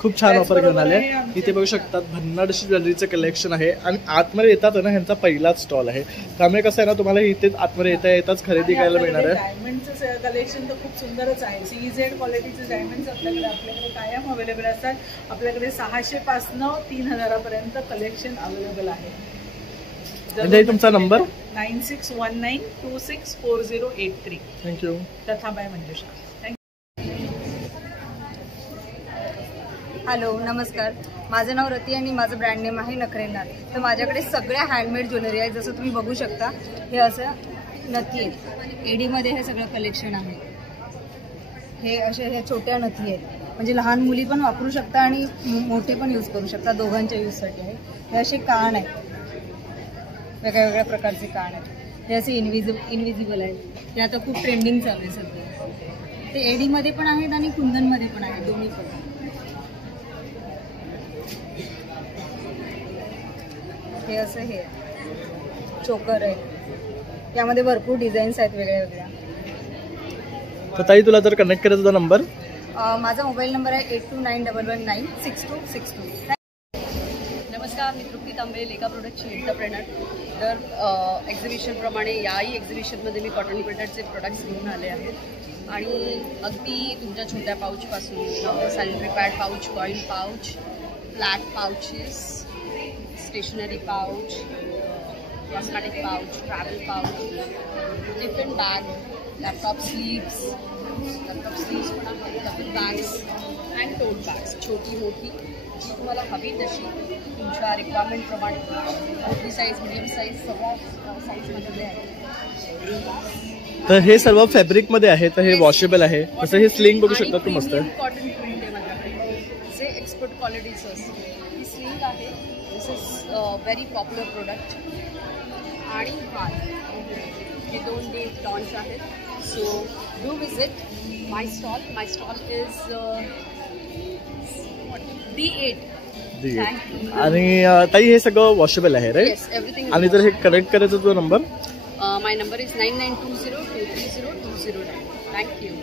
खूप छान ऑफर घेऊन आले. इथे बघू शकतात भन्नाट अशी ज्वेलरीचं कलेक्शन आहे आणि आतमध्ये येतात ना, ह्यांचा पहिलाच स्टॉल आहे. त्यामुळे कसं आहे ना, तुम्हाला इथेच आतमध्ये येताच खरेदी करायला मिळणार आहे. डायमंडचं कलेक्शन तर खूप सुंदरच आहे. CZ क्वालिटीचे डायमंड्स आपल्याकडे कायम अवेलेबल असतात. आपल्याकडे 600 पासून 3000 पर्यंत कलेक्शन अवेलेबल आहे. म्हणजे तुमचा नंबर 9619264083. थँक्यू. तथाबाई मंजुषा. हॅलो, नमस्कार. माझं नाव रती आणि माझं ब्रँड नेम आहे नखरेनार. तर माझ्याकडे सगळ्या हँडमेड ज्वेलरी आहे. जसं तुम्ही बघू शकता, हे असं नथी आहे. एडीमध्ये हे सगळं कलेक्शन आहे. हे असे हे छोट्या नथी आहेत, म्हणजे लहान मुली पण वापरू शकता आणि मोठे पण यूज करू शकता, दोघांच्या यूजसाठी आहे. हे असे कान आहेत, वेगळ्या वेगळ्या प्रकारचे कान आहेत. हे असे इनविजिबल आहेत. ते आता खूप ट्रेंडिंग चालू आहे सध्या. ते एडीमध्ये पण आहेत आणि कुंदनमध्ये पण आहेत, दोन्ही पण. हे असं हे चोकर आहे. यामध्ये भरपूर डिझाईन्स आहेत वेगळ्या वेगळ्या. तर ताई, तुला जर कनेक्ट करायचा होता नंबर, माझा मोबाईल नंबर आहे 8291196262. नमस्कार, मी तृप्ती तांबे, लेका प्रोडक्टची एंटरप्रेनर. तर एक्झिबिशनप्रमाणे याही एक्झिबिशनमध्ये मी कॉटन प्रिंटेडचे प्रोडक्ट्स घेऊन आले आहेत आणि अगदी तुमच्या छोट्या पाऊचपासून sanitary pad pouch, coin pouch, flat pouches, stationery pouch, cosmetic pouch, travel pouch, different bag, laptop sleeves पण आहेत, double bags and tote bags, छोटी मोठी जी तुम्हाला हवी तशी तुमच्या रिक्वायरमेंटप्रमाणे. मोठी साईज, मिडियम साईज, सगळ्या साईजमध्ये आहे. तर हे सर्व फॅब्रिकमध्ये आहे, तर हे वॉशेबल आहे. तसं हे स्लिंग बघू शकता, खूप मस्त आहे. कॉटन प्रिंट आहे माझ्याकडे, जे एक्सपर्ट क्वालिटीचं असते. ही स्लिंग आहे. दिस इज व्हेरी पॉप्युलर प्रोडक्ट. आणि हे 2 डे लॉन्च आहेत. So do visit my stall. My stall is D8. आणि ताई, हे सगळं वॉशेबल आहे, राईट? Yes, everything. आणि जर हे कनेक्ट करायचं तो number, my number is 9920230209. Thank you.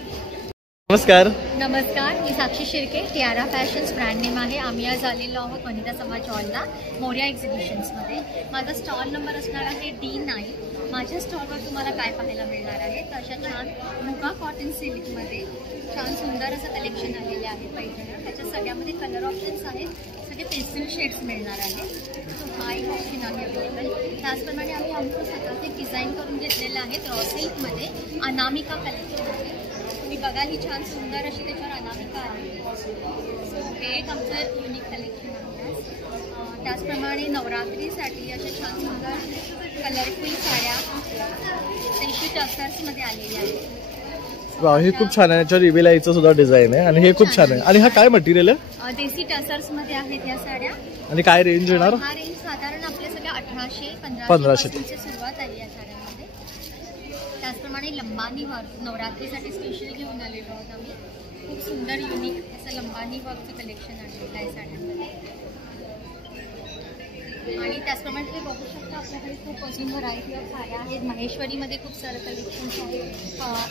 नमस्कार. नमस्कार, मी Sakshi Shirke. Tiara fashions brand name आहे. आम्ही आज आलेलो आहोत वनिता समाज हॉलला मोर्या एक्झिबिशन्समध्ये. माझा स्टॉल नंबर असणार आहे D9. माझ्या स्टॉलवर तुम्हाला काय पाहायला मिळणार आहे, तर अशा छान मुगा कॉटन सिल्कमध्ये छान सुंदर असं कलेक्शन आलेले आहे पैठण्या. त्याच्या सगळ्यामध्ये कलर ऑप्शन्स आहेत, सगळे पेन्सिल शेड्स मिळणार आहेत. तो हा एक ऑप्शन आहे अवेलेबल. त्याचप्रमाणे आम्ही आमचं स्वतःचे डिझाईन करून घेतलेलं आहे रॉ सिल्कमध्ये. अनामिका कलेक्शन आहे. तुम्ही बघा, ही छान सुंदर अशी त्याच्यावर अनामिका आहे. सो हे एक आमचं युनिक कलेक्शन आहे. त्याचप्रमाणे नवरात्रीसाठी अशा छान सुंदर कलरफुल साड्या 300 टसर्समध्ये आलेल्या आहेत. वा, हे खूप छान आहे. याच्यावर इवेलाईचं सुद्धा डिझाइन आहे आणि हे खूप छान आहे. आणि हा काय मटेरियल आहे? देसी टसर्समध्ये आहेत या साड्या. आणि काय रेंज येणार? हा रेंज साधारण आपल्या सगळ्या 1800-1500 पासूनची सुरुवात आहे या साड्यांमध्ये. त्याचप्रमाणे लंबानी वर्क नवरात्रीसाठी स्पेशल घेऊन आलेलो आहोत आम्ही. खूप सुंदर युनिक असं लंबानी वर्कचं कलेक्शन आणलेलं आहे साड्यांमध्ये. आणि त्याचप्रमाणे तुम्ही बघू शकता, आपल्याकडे खूप अजून व्हरायटी ऑफ साड्या आहेत. महेश्वरीमध्ये खूप सारं कलेक्शन्स आहेत.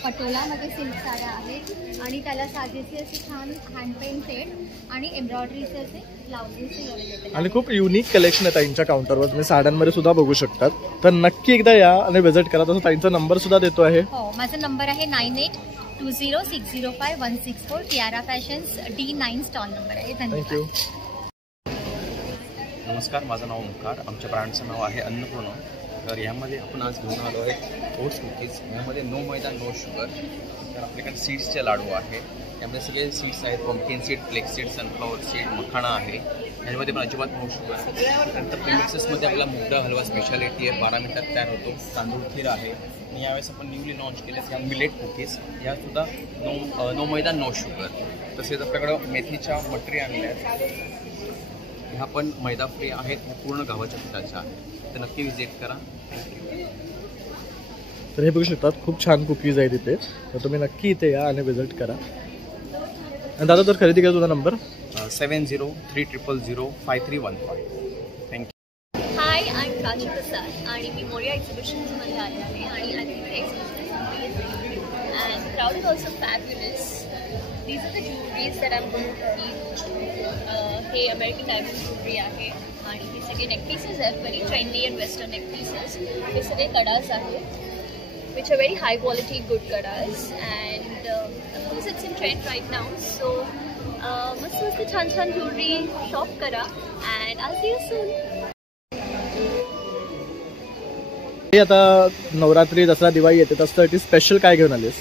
पटोलामध्ये सिल्क साड्या आहेत आणि त्याला साधेसे असे छान हँड पेंटेड आणि एम्ब्रॉयडरीचे असे ब्लाउजेसही अवेलेबल. आणि खूप युनिक कलेक्शन आहे ताईंच्या काउंटरवर. तुम्ही साड्यांमध्ये सुद्धा बघू शकतात. तर नक्की एकदा या आणि व्हिजिट करा. तसं ताईंचा नंबर सुद्धा देतो आहे. हो, माझा नंबर आहे 98 20605164 Kiara fashions D9 stall number आहे. धन्यवाद. नमस्कार, माझं नाव ओंकार. आमच्या ब्रँडचं नाव आहे अन्नपूर्णा. तर यामध्ये आपण आज घेऊन आलो आहे ओट्स कुकीज. यामध्ये नो मैदा नो शुगर. तर आपल्याकडे सीड्सचे लाडू आहे. यामध्ये सगळे सीड्स आहेत. Pumpkin seed, flax seed, sunflower seed, makhana आहे. यामध्ये पण अजिबात नो शुगर. त्यानंतर प्रेमिक्सेसमध्ये आपला मुगडा हलवा स्पेशालिटी आहे. 12 मिनिटात तयार होतो. तांदूळ खीर आहे. आणि यावेळेस आपण न्यूली लॉन्च केले या millet cookies. यासुद्धा no maida no sugar. तसेच आपल्याकडं मेथीच्या मटरी आणल्या आहेत. ह्या पण मैदा फ्री आहेत. पूर्ण गव्हाच्या पिठाच्या आहेत. तर नक्की विजिट करा. तर हे बघू शकतात, खूप छान कुकीज आहेत इथे. तर तुम्ही नक्की इथे या आणि विजिट करा. आणि दादा जर खरेदी केला तुझा number 7030005315. Thank you. Hi, I am Prachi Prasad आणि मी मोरिया एक्झिबिशन्समध्ये आले आहे आणि and crowd is also fabulous. These are the jewelleries that I am going to each. हे अमेरिकन डायमंड ज्वेलरी आहे आणि हे सगळे नेकपीसेस आहेत. Very trendy and western neckpieces. हे सगळे कडास आहेत which are very high quality good kadas and of course it's in trend right now, so mast छान छान jewelry shop करा and I'll see you soon. आता नवरात्री, दसरा, दिवाळी येते, त्यासाठी स्पेशल काय घेऊन आलीस?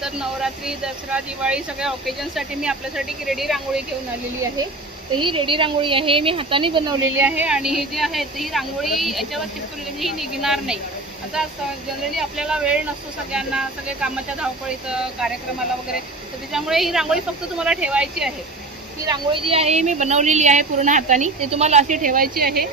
तर नवरात्री, दसरा, दिवाळी सगळ्या ऑकेजनसाठी मी आपल्यासाठी रेडी रांगोळी घेऊन आलेली आहे. तर ही रेडी रांगोळी आहे, मी हाताने बनवलेली आहे आणि ही जी आहे ही रांगोळी याच्यावर चिपकलेली ही निघणार नाही. आता जनरली आपल्याला वेळ नसतो सगळ्यांना, सगळे कामाच्या धावपळीत कार्यक्रमाला वगैरे, तर त्याच्यामुळे ही रांगोळी फक्त तुम्हाला ठेवायची आहे. ही रांगोळी जी आहे मी बनवलेली आहे पूर्ण हाताने. ते तुम्हाला अशी ठेवायची आहे.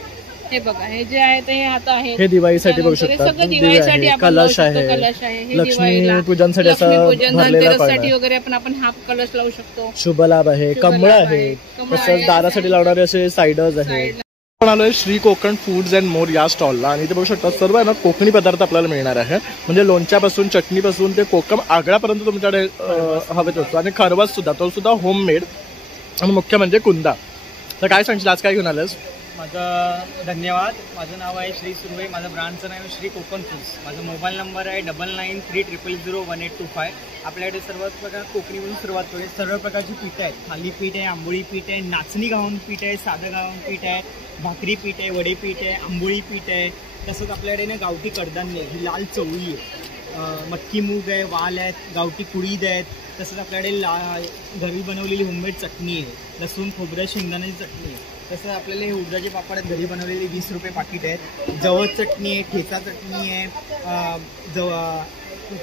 हे बघा, हे जे आहे ते हात आहे. हे दिवाळीसाठी बघू शकता. सगळं दिवाळीसाठी आपण कलश आहे. कलश आहे. हे लक्ष्मी पूजनसाठी असा धनतेरससाठी वगैरे आपण हा कलश लावू शकतो. शुभ लाभ आहे. कमळ आहे. तसंच दारासाठी लावणारे असे सायडर्स आहेत. आपण आलोय Shri Konkan foods and more या स्टॉलला आणि इथे बघू शकता सर्व आहे ना कोकणी पदार्थ आपल्याला मिळणार आहे. म्हणजे लोणच्यापासून, चटणीपासून ते कोकम आगळापर्यंत तुमच्याकडे हवेत असतो. आणि खरवस सुद्धा, तो सुद्धा होममेड. आणि मुख्य म्हणजे कुंदा. तर काय सांगशील, आज काय घेऊन आलंस? माझं धन्यवाद. माझं नाव आहे श्री सुर्वे. माझं ब्रँडचं नाव आहे श्री कोकण फूड्स. माझा मोबाईल नंबर आहे 9930001825. आपल्याकडे सर्वच प्रकार कोकणीवरून सुरुवात करूया. सर्व प्रकारची पीठ आहेत. थालीपीठ आहे, आंबोळी पीठ आहे, नाचणी घावन पीठ आहे, साधं घावन पीठ आहे, भाकरी पीठ आहे, वडे पीठ आहे, आंबोळी पीठ आहे. तसंच आपल्याकडे ना गावठी कडधान्य, ही लाल चवळी आहे, मटकी मूग आहे, वाल आहेत, गावठी कुडीद आहेत. तसंच आपल्याकडे घरी बनवलेली होममेड चटणी आहे, लसूण खोबरं शेंगदाण्याची चटणी आहे. तसं आपल्याला हे उडदाचे पापड आहेत, घरी बनवलेले 20 रुपये पाकिट आहेत. जवस चटणी आहे, ठेचा चटणी आहे,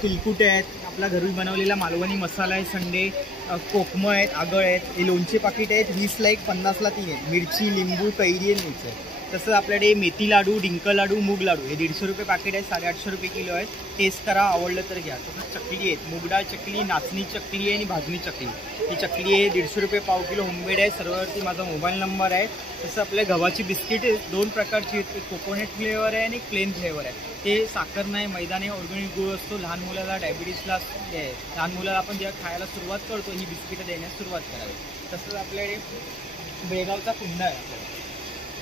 तिलकुट आहेत, आपला घरी बनवलेला मालवणी मसाला आहे, संडे, कोकमं आहेत, आगळ आहेत. हे लोणचे पाकिट आहेत, 20ला 1, 50ला 3 आहेत. मिरची, लिंबू, कैरी आणि मिरची. तसंच आपल्याकडे मेथी लाडू, डिंक लाडू, मूग लाडू हे 150 रुपये पाकिट आहे, 850 रुपये किलो आहेत. टेस्ट करा, आवडलं तर घ्या. तसंच चकली आहेत, मुगडाळ चकली, नाचणी चकली आहे आणि भाजणी चकली. ही चकली आहे 150 रुपये पाव किलो, होममेड आहे. सर्ववरती माझा मोबाईल नंबर आहे. तसं आपल्या गव्हाची बिस्किट 2 प्रकारची आहेत, एक कोकोनट फ्लेवर आहे आणि एक प्लेन फ्लेवर आहे. ते साखर नाही, मैदा नाही, ऑर्गॅनिक गुळ असतो. लहान मुलाला, डायबिटीसला, लहान मुलाला आपण जेव्हा खायला सुरुवात करतो ही बिस्किटं देण्यास सुरुवात करावी. तसंच आपल्याकडे बेळगावचा कुंदा आहे,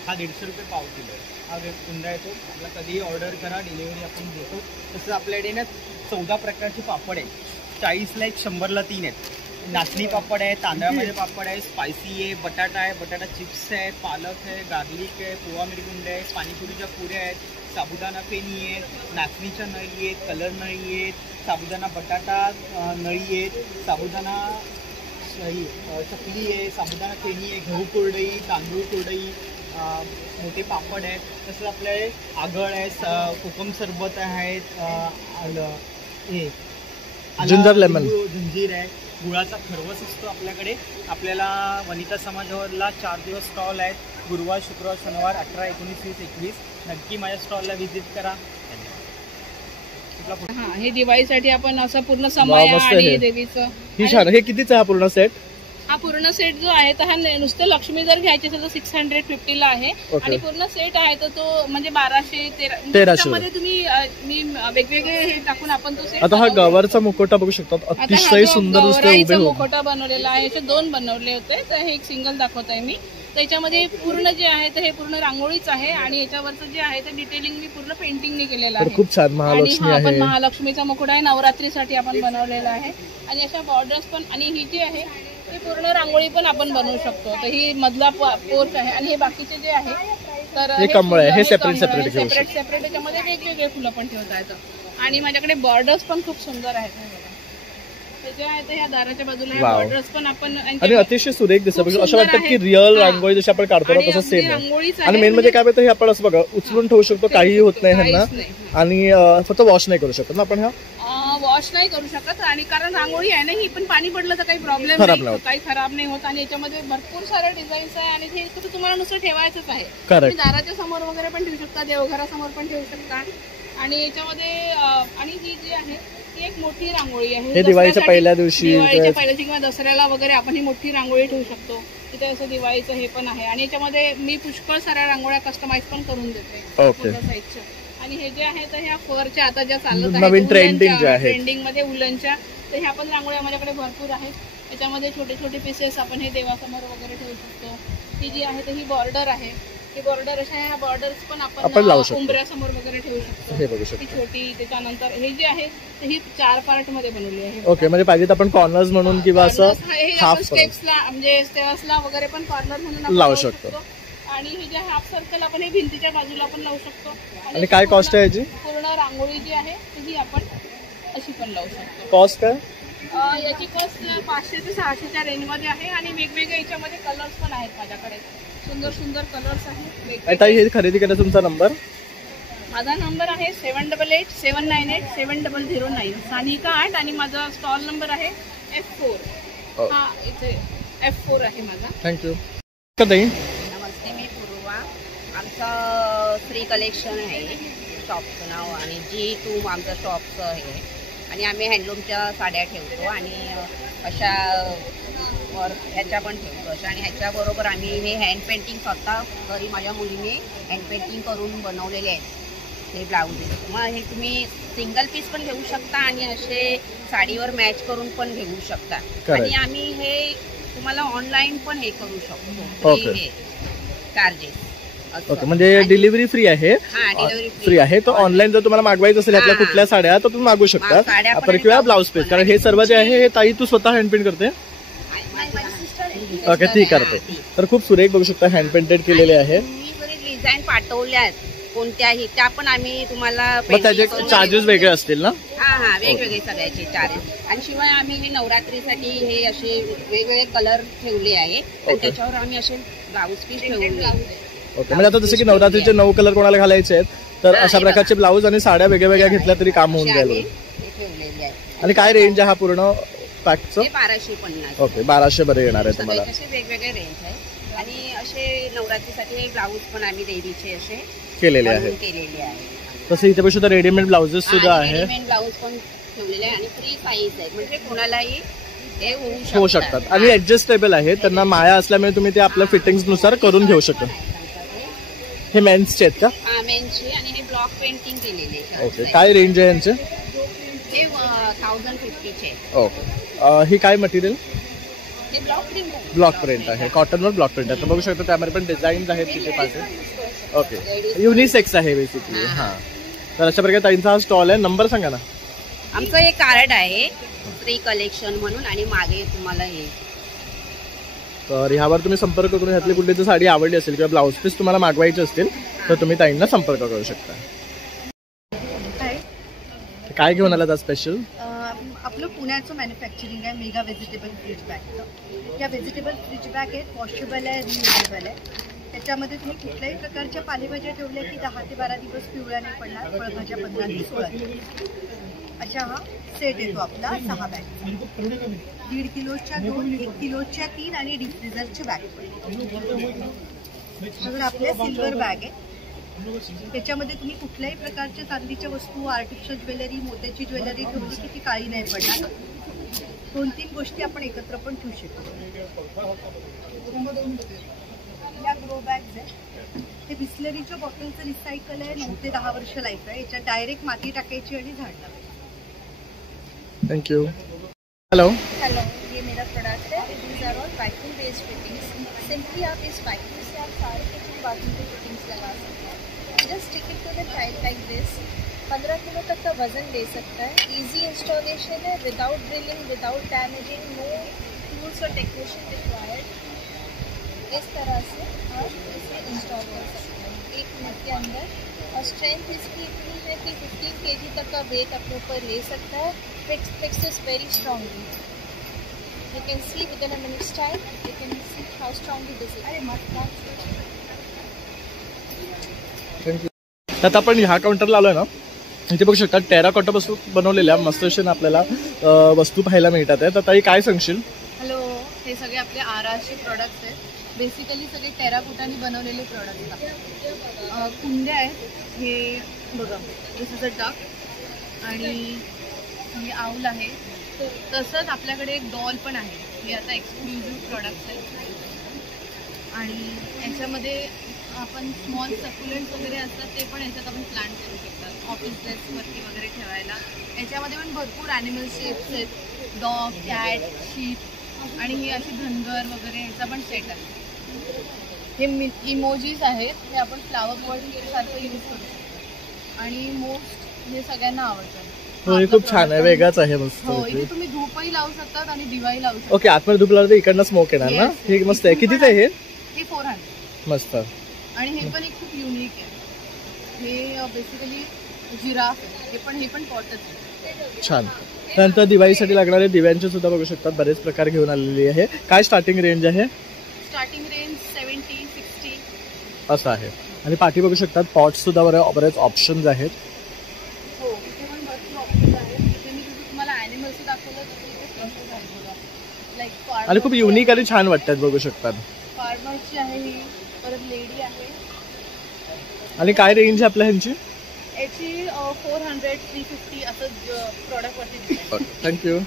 हा 150 रुपये पाव किलो आहे. हा कुंदा येतो. आपला कधीही ऑर्डर करा, डिलिव्हरी आपण देतो. तसं आपल्याकडे ना 14 प्रकारचे पापड आहेत, 40ला 1, 100ला 3 आहेत. नाचणी पापड आहे, तांदळामध्ये पापड आहे, स्पायसी आहे, बटाटा आहे, बटाटा चिप्स आहे, पालक आहे, गार्लिक आहे, पोहा मिरगुंड आहे, पाणीपुरीच्या पुऱ्या आहेत, साबुदाणा फेणी आहेत, नाचणीच्या नळी आहेत, कलर नळी आहेत, साबुदाणा बटाटा नळी आहेत, साबुदाणा चकली आहे, साबुदाणा फेणी आहे, गहू कुरडई, तांदूळ कुरडई, मोठे पापड आहेत. तसंच आपल्याकडे आगळ आहे, कोकम सरबत आहेत, हे जिंजर लेमन जंजीर आहे, गुळाचा खरवस असतो आपल्याकडे. आपल्याला वनिता समाजावरला 4 दिवस स्टॉल आहेत, गुरुवार, शुक्रवार, शनिवार, 18, 19, 20, 21. नक्की माझ्या स्टॉलला व्हिजिट करा. हा, हे दिवाळीसाठी आपण असं पूर्ण समय आणि देवीचं. ही छान. हे कितीचा हा पूर्ण सेट? हा पूर्ण सेट जो आहे तर हा नुसतं लक्ष्मी जर घ्यायची असेल तर 650ला आहे. आणि पूर्ण सेट आहे तर तो म्हणजे 1200-1300 मध्ये तुम्ही मी वेगवेगळे हे टाकून आपण तो सेट. आता हा गवारचा मुकोटा बघू शकतात, अतिशय सुंदर दिसतोय. उभे मुकोटा बनवलेला आहे. असे 2 बनवले होते, तर हे एक सिंगल दाखवत आहे मी. त्याच्यामध्ये पूर्ण जे आहे तर हे पूर्ण रांगोळीच आहे आणि याच्यावरचं जे आहे ते डिटेलिंग मी पूर्ण पेंटिंगने केलेलं आहे. खूप छान महालक्ष्मी आहे. आपण महालक्ष्मीचा मुकुट आहे, नवरात्रीसाठी आपण बनवलेला आहे आणि अशा बॉर्डर्स पण. आणि ही जी आहे ती पूर्ण रांगोळी पण आपण बनवू शकतो. तर ही मधला पोर्च आहे आणि हे बाकीचे जे आहे तर हे कमळ आहे, हे सेपरेट सेपरेट त्याच्यामध्ये वेगवेगळे फुलं पण ठेवता येतं. आणि माझ्याकडे बॉर्डर्स पण खूप सुंदर आहेत. जे आहे ते ह्या दाराच्या बाजूला बॉर्डर्स पण आपण आणि अतिशय सुरेख दिसतं. असं वाटतं की रिअल रांगोळी जशी आपण काढतो ना तसं सेम आहे. आणि मेन म्हणजे काय होतं, हे आपण असं बघा उचलून ठेवू शकतो, काहीही होत नाही ह्यांना. आणि फक्त वॉश नाही करू शकत ना आपण. वॉश नाही करू शकत आणि कारण रांगोळी आहे ना ही, पण पाणी पडलं तर काही प्रॉब्लेम नाही, काही खराब नाही होत. आणि याच्यामध्ये भरपूर सारे डिझाईन्स आहे आणि हे तुम्हाला नुसतं ठेवायचंच आहे. तुम्ही दाराच्या समोर वगैरे पण ठेवू शकता, देवघरासमोर पण ठेवू शकता. आणि याच्यामध्ये आणि ही जी आहे ती एक मोठी रांगोळी आहे. हे दिवाळीच्या पहिल्या दिवशी किंवा दसऱ्याला वगैरे आपण ही मोठी रांगोळी ठेवू शकतो. तिथे असं दिवाळीचं हे पण आहे. आणि याच्यामध्ये मी पुष्कळ साऱ्या रांगोळ्या कस्टमाइज पण करून देते साईजच्या. आणि हे जे आहे तर ह्या फरच्या आता ज्या चालत आहेत ट्रेंडिंग मध्ये उलनच्या, तर ह्या पण रांगोळ्या माझ्याकडे भरपूर आहेत. याच्यामध्ये छोटे छोटे पीसेस आपण हे देवासमोर वगैरे ठेवू शकतो. ही जी आहे तर ही बॉर्डर आहे. ही बॉर्डर अशा ह्या बॉर्डर्स पण आपण उंबऱ्यासमोर वगैरे ठेवू शकतो. ही छोटी. त्याच्यानंतर हे जे आहे तर ही 4 पार्ट मध्ये बनवली आहे. ओके, म्हणजे पाहिजे आपण कॉर्नर्स म्हणून किंवा असं हाफ स्टेप्सला म्हणजे स्टेअर्सला वगैरे पण कॉर्नर म्हणून लावू शकतो. आणि ही जे हाफ सर्कल आपण हे भिंतीच्या बाजूला पण लावू शकतो. आणि काय कॉस्ट आहे याची? पूर्ण रांगोळी जी आहे ती आपण अशी पण लावू शकतो. कॉस्ट काय? याची कॉस्ट 500 ते 600च्या रेंजमध्ये आहे. आणि वेगवेगळे याच्यामध्ये कलर्स पण आहेत माझ्याकडे. सुंदर सुंदर कलर्स आहेत. हे खरेदी करायचा तुमचा नंबर? माझा नंबर आहे 7877987009 सानिका 8 आणि माझा स्टॉल नंबर आहे F4. हा इथे F4 आहे माझा. थँक्यू. नमस्ते, मी पूर्वा. आमचं श्री कलेक्शन आहे शॉपचं नाव आणि G2 आमचं शॉपचं आहे. आणि आम्ही हँडलूमच्या साड्या ठेवतो आणि अशा ह्याच्या पण ठेवतो अशा. आणि ह्याच्याबरोबर आम्ही हे हँड पेंटिंग स्वतः घरी माझ्या मुलीने हँड पेंटिंग करून बनवलेले आहेत हे ब्लाउजेस. मग हे तुम्ही सिंगल पीस पण घेऊ शकता आणि असे साडीवर मॅच करून पण घेऊ शकता. आणि आम्ही हे तुम्हाला ऑनलाईन पण हे करू शकतो, हे चार्जेस. ओके, म्हणजे डिलिव्हरी फ्री आहे. फ्री आहे. तो ऑनलाईन जर तुम्हाला मागवायचं असेल आपल्या कुठल्या साड्या तर तुम्ही मागू शकता आपण किंवा ब्लाउज पीस. कारण हे सर्व जे आहे हे ताई तू स्वतः हँड पेंट करते? ओके, ती करते. तर खूप सुरेख बघू शकता हँड पेंटेड केलेले आहे. डिझाईन पाठवल्या आहेत कोणत्याही, त्या पण आम्ही तुम्हाला. त्याचे चार्जेस वेगळे असतील ना? हा वेगवेगळे सगळ्याचे चार्जेस. आणि शिवाय आम्ही हे नवरात्रीसाठी हे असे वेगवेगळे कलर ठेवले आहे आणि त्याच्यावर आम्ही असे ब्लाऊज पीस ठेवले. ओके, म्हणजे आता जसं की नवरात्रीचे 9 कलर कोणाला घालायचे आहेत तर अशा प्रकारचे ब्लाऊज आणि साड्या वेगळ्या वेगळ्या घेतल्या तरी काम होऊन जाईल. आणि काय रेंज आहे हा पूर्ण पॅकचं? 1250. ओके, 1200 बरे येणार आहे तुम्हाला. असे वेगवेगळे रेंज आहे. आणि असे नवरात्रीसाठी ब्लाऊज पण आम्ही देवीचे असे केलेले आहे. तसं इथे पण सुद्धा रेडीमेड ब्लाउजेस सुद्धा आहे. रेडीमेड ब्लाऊज पण ठेवलेले आहे आणि फ्री साईज आहे, म्हणजे कोणालाही हे होऊ शकतात. आणि ऍडजस्टेबल आहे, त्यांना माया असल्यामुळे तुम्ही ते आपल्या फिटिंग्स नुसार करून घेऊ शकता. हे मेन्सचे आहेत का? हा, मेन्सचे. आणि हे ब्लॉक पेंटिंग केलेले आहे. ओके, काय रेंज आहे यांचे? हे 1050चे. ओके, ही काय मटेरियल? हे ब्लॉक प्रिंट. ब्लॉक प्रिंट आहे, कॉटनवर ब्लॉक प्रिंट आहे. तर बघू शकता त्यामध्ये पण डिझाईन्स आहेत तिथे पासे. ओके, युनिसेक्स आहे बेसिकली. हां, तर अशा प्रकारे ताईंचा हा स्टॉल आहे. नंबर सांगा ना. आमचं हे कार्ड आहे श्री कलेक्शन म्हणून आणि मागे तुम्हाला हे. तर ह्यावर तुम्ही संपर्क करून ह्यातली कुठली जर साडी आवडली असेल किंवा ब्लाऊज पीस तुम्हाला मागवायचे असतील तर तुम्ही ताईंना संपर्क करू शकता. काय घेऊन आला आता स्पेशल? आपलं पुण्याचं मॅन्युफॅक्चरिंग आहे मेगा व्हेजिटेबल फ्रीज बॅग. या व्हेजिटेबल फ्रीज बॅग आहेत, वॉशेबल आहे, रियुजेबल आहे. त्याच्यामध्ये तुम्ही कुठल्याही प्रकारच्या पालेभाज्या ठेवल्या की 10 ते 12 दिवस पिवळ्या नाही पडणार, फळभाज्या 15 ते 16 दिवस. अशा हा सेट येतो आपला 6 बॅग. 1.5 किलोच्या 2, 1 किलोच्या 3 आणि डीप फ्रीझरचे बॅग. तर आपल्या सिल्वर बॅग आहे. त्याच्यामध्ये तुम्ही कुठल्याही प्रकारच्या चांदीच्या वस्तू, आर्टिफिशियल ज्वेलरी, मोत्याची ज्वेलरी ठेवली की ती काळी नाही पडणार. 2-3 गोष्टी आपण एकत्र पण ठेवू शकतो. या ग्रो बॅग्स आहे, हे बिस्लरीच्या बॉटलचं रिसायकल आहे. 9 ते 10 वर्ष लाईफ आहे. याच्यात डायरेक्ट माती टाकायची आणि झाड लावायची. थँक्यू. हेलो, हेलो, ये मेरा प्रोडक्ट है। These are all vacuum based fittings. Simply आप इस वैक्यूम से आप सारे किचन बाथरूम के फिटिंग्स लगा सकते हैं। Just stick it to the child like this. 15 kilo तक का वजन ले सकता है। ईजी इंस्टॉलेशन है, without drilling, without damaging, no tools और टेक्नीशियन रिक्वायर्ड। इस तरह से आप इसे इंस्टॉल कर सकते हैं 1 मिनट के अंदर। और स्ट्रेंथ इसकी इतनी है कि 15 kg तक का वेट अपने ऊपर ले सकता है। Fix very strongly. You can see with in a minutes time, you can see how strongly this is. अरे मस्त। त्यात आपण ह्या काउंटरला आलोय ना, इथे बघू शकता टेराकोटा पासून बनवलेल्या मस्त अशा आपल्याला वस्तू पाहायला मिळतात आहे। तर ताई काय सांगशील? हॅलो, हे सगळे आपले आराचे प्रोडक्ट्स आहेत। बेसिकली सगळे टेराकोटाने बनवलेले प्रोडक्ट्स आहेत। कुंड्या आहेत, हे बघा, दिस इज अ डक आणि हे आऊल आहे। तसंच आपल्याकडे एक डॉल पण आहे, हे आता एक्सक्लुझिव्ह प्रोडक्ट्स आहेत। आणि याच्यामध्ये आपण स्मॉल सकुलेंट्स वगैरे असतात ते पण याच्यात आपण प्लांट करू शकतात, ऑफिस डेस्कवरती वगैरे ठेवायला। याच्यामध्ये पण भरपूर ॲनिमल शेप्स आहेत, डॉग, कॅट, शीप आणि ही अशी धनगर वगैरे याचा पण सेट आहे। हे इमोजीज आहेत, हे आपण फ्लावर पॉट सारखं यूज करू शकतो आणि मोस्ट हे सगळ्यांना आवडतं। हे खूप छान आहे, वेगळाच आहे मस्त। हो, इथे तुम्ही धूपही लावू शकतात आणि दिवाही लावू शकता। ओके, आतमध्ये धूप लावलं तर इकडनं स्मोक येणार ना? हे मस्त आहे। कितीच आहे हे? 400। मस्त। आणि हे पण एक खूप युनिक आहे। हे बेसिकली जिराफ आहे, हे पण पॉटच आहे। छान। त्यानंतर दिवाळीसाठी लागणारे दिव्यांचे सुद्धा बघू शकतात, बरेच प्रकार घेऊन आलेली आहे। काय स्टार्टिंग रेंज आहे? स्टार्टिंग रेंज 70-60 असं आहे। आणि पाठी बघू शकतात पॉट्स सुद्धा बरेच ऑप्शन्स आहेत। हो, इथे पण भरपूर ऑप्शन्स आहेत। इथे मी तुम्हाला ॲनिमल्स दाखवलं तर इथे प्रोसेस आहे बघा, लाईक आणि खूप युनिक आणि छान वाटतात बघू शकतात। फार्मर्सची आहे ही, परत लेडी आहे। आणि काय रेंज आहे आपल्या ह्यांची? याची 400-350 असं प्रोडक्टवरती। थँक्यू।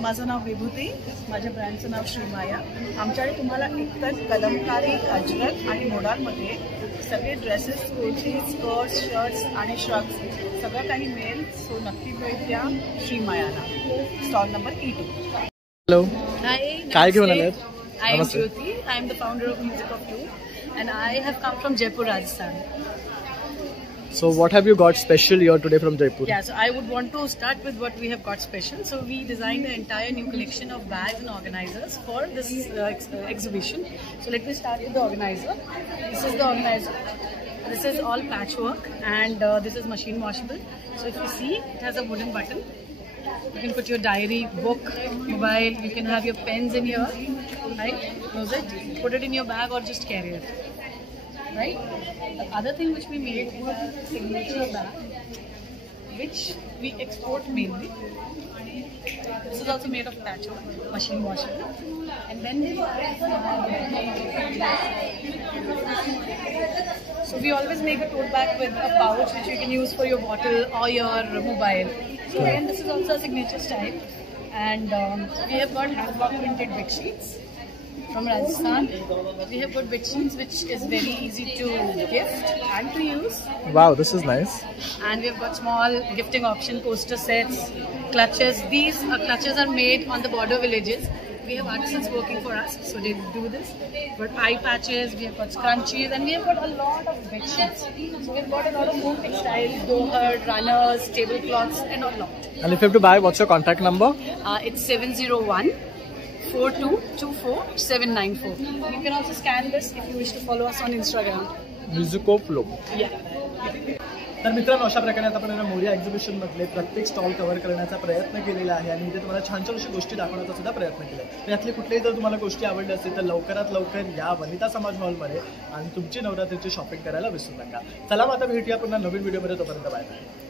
माझं नाव विभूती, माझ्या ब्रँडचं नाव श्रीमाया। आमच्याकडे तुम्हाला एकतर कलमकारी, अजरक आणि मोडालमध्ये सगळे ड्रेसेस, कुर्ती, स्कर्ट्स, शर्ट्स आणि श्रग्स सगळं काही मिळेल। सो नक्की भेट द्या श्रीमायाला, स्टॉल नंबर E2। हॅलो, काय घेऊन आलेत? I am Jyoti. I am the founder of Music of You, and I have come from Jaipur, Rajasthan. So what have you got special here today from Jaipur? Yeah, so I would want to start with what we have got special. So we designed an entire new collection of bags and organizers for this exhibition. So let me start with the organizer. This is the organizer. This is all patchwork, and this is machine washable. So if you see, it has a wooden button. You can put your diary, book, mobile. You can have your pens in here, right? Close it, put it in your bag, or just carry it, right? The other thing which we made was a signature bag, which we export mainly. This is also made of patchwork, machine washable, and then so we always make a tote bag with a pouch which you can use for your bottle or your mobile. So again, this is also a signature style, and we have got hand-block printed bed sheets from Rajasthan. We have got bed sheets which is very easy to gift and to use. Wow, this is nice. And we have got small gifting option, poster sets, clutches. These clutches are made on the border villages. We have artisans working for us, so they do this. But eye patches, we have got scrunchies, and we have got a lot of bed sheets. So we've got a lot of home textiles, doher, runners, tablecloths, and a lot. And if you have to buy, what's your contact number? It's 701-4224-794. You can also scan this if you wish to follow us on Instagram. Music of Flow. Yeah. तर मित्रांनो, अशा प्रकारे आपण मोरिया एक्झिबिशन मधले प्रत्येक स्टॉल कव्हर करण्याचा प्रयत्न केलेला आहे आणि इथे तुम्हाला छान छान अशा गोष्टी दाखवण्याचा सुद्धा प्रयत्न केला आहे। यातली कुठलीही जर तुम्हाला गोष्टी आवडल्या असतील तर लवकरात लवकर या वनिता समाज हॉलमध्ये आणि तुमची नवरात्रीची शॉपिंग करायला विसरू नका। चला, आता भेटूया पुन्हा नवीन व्हिडिओमध्ये, तोपर्यंत बाय बाय।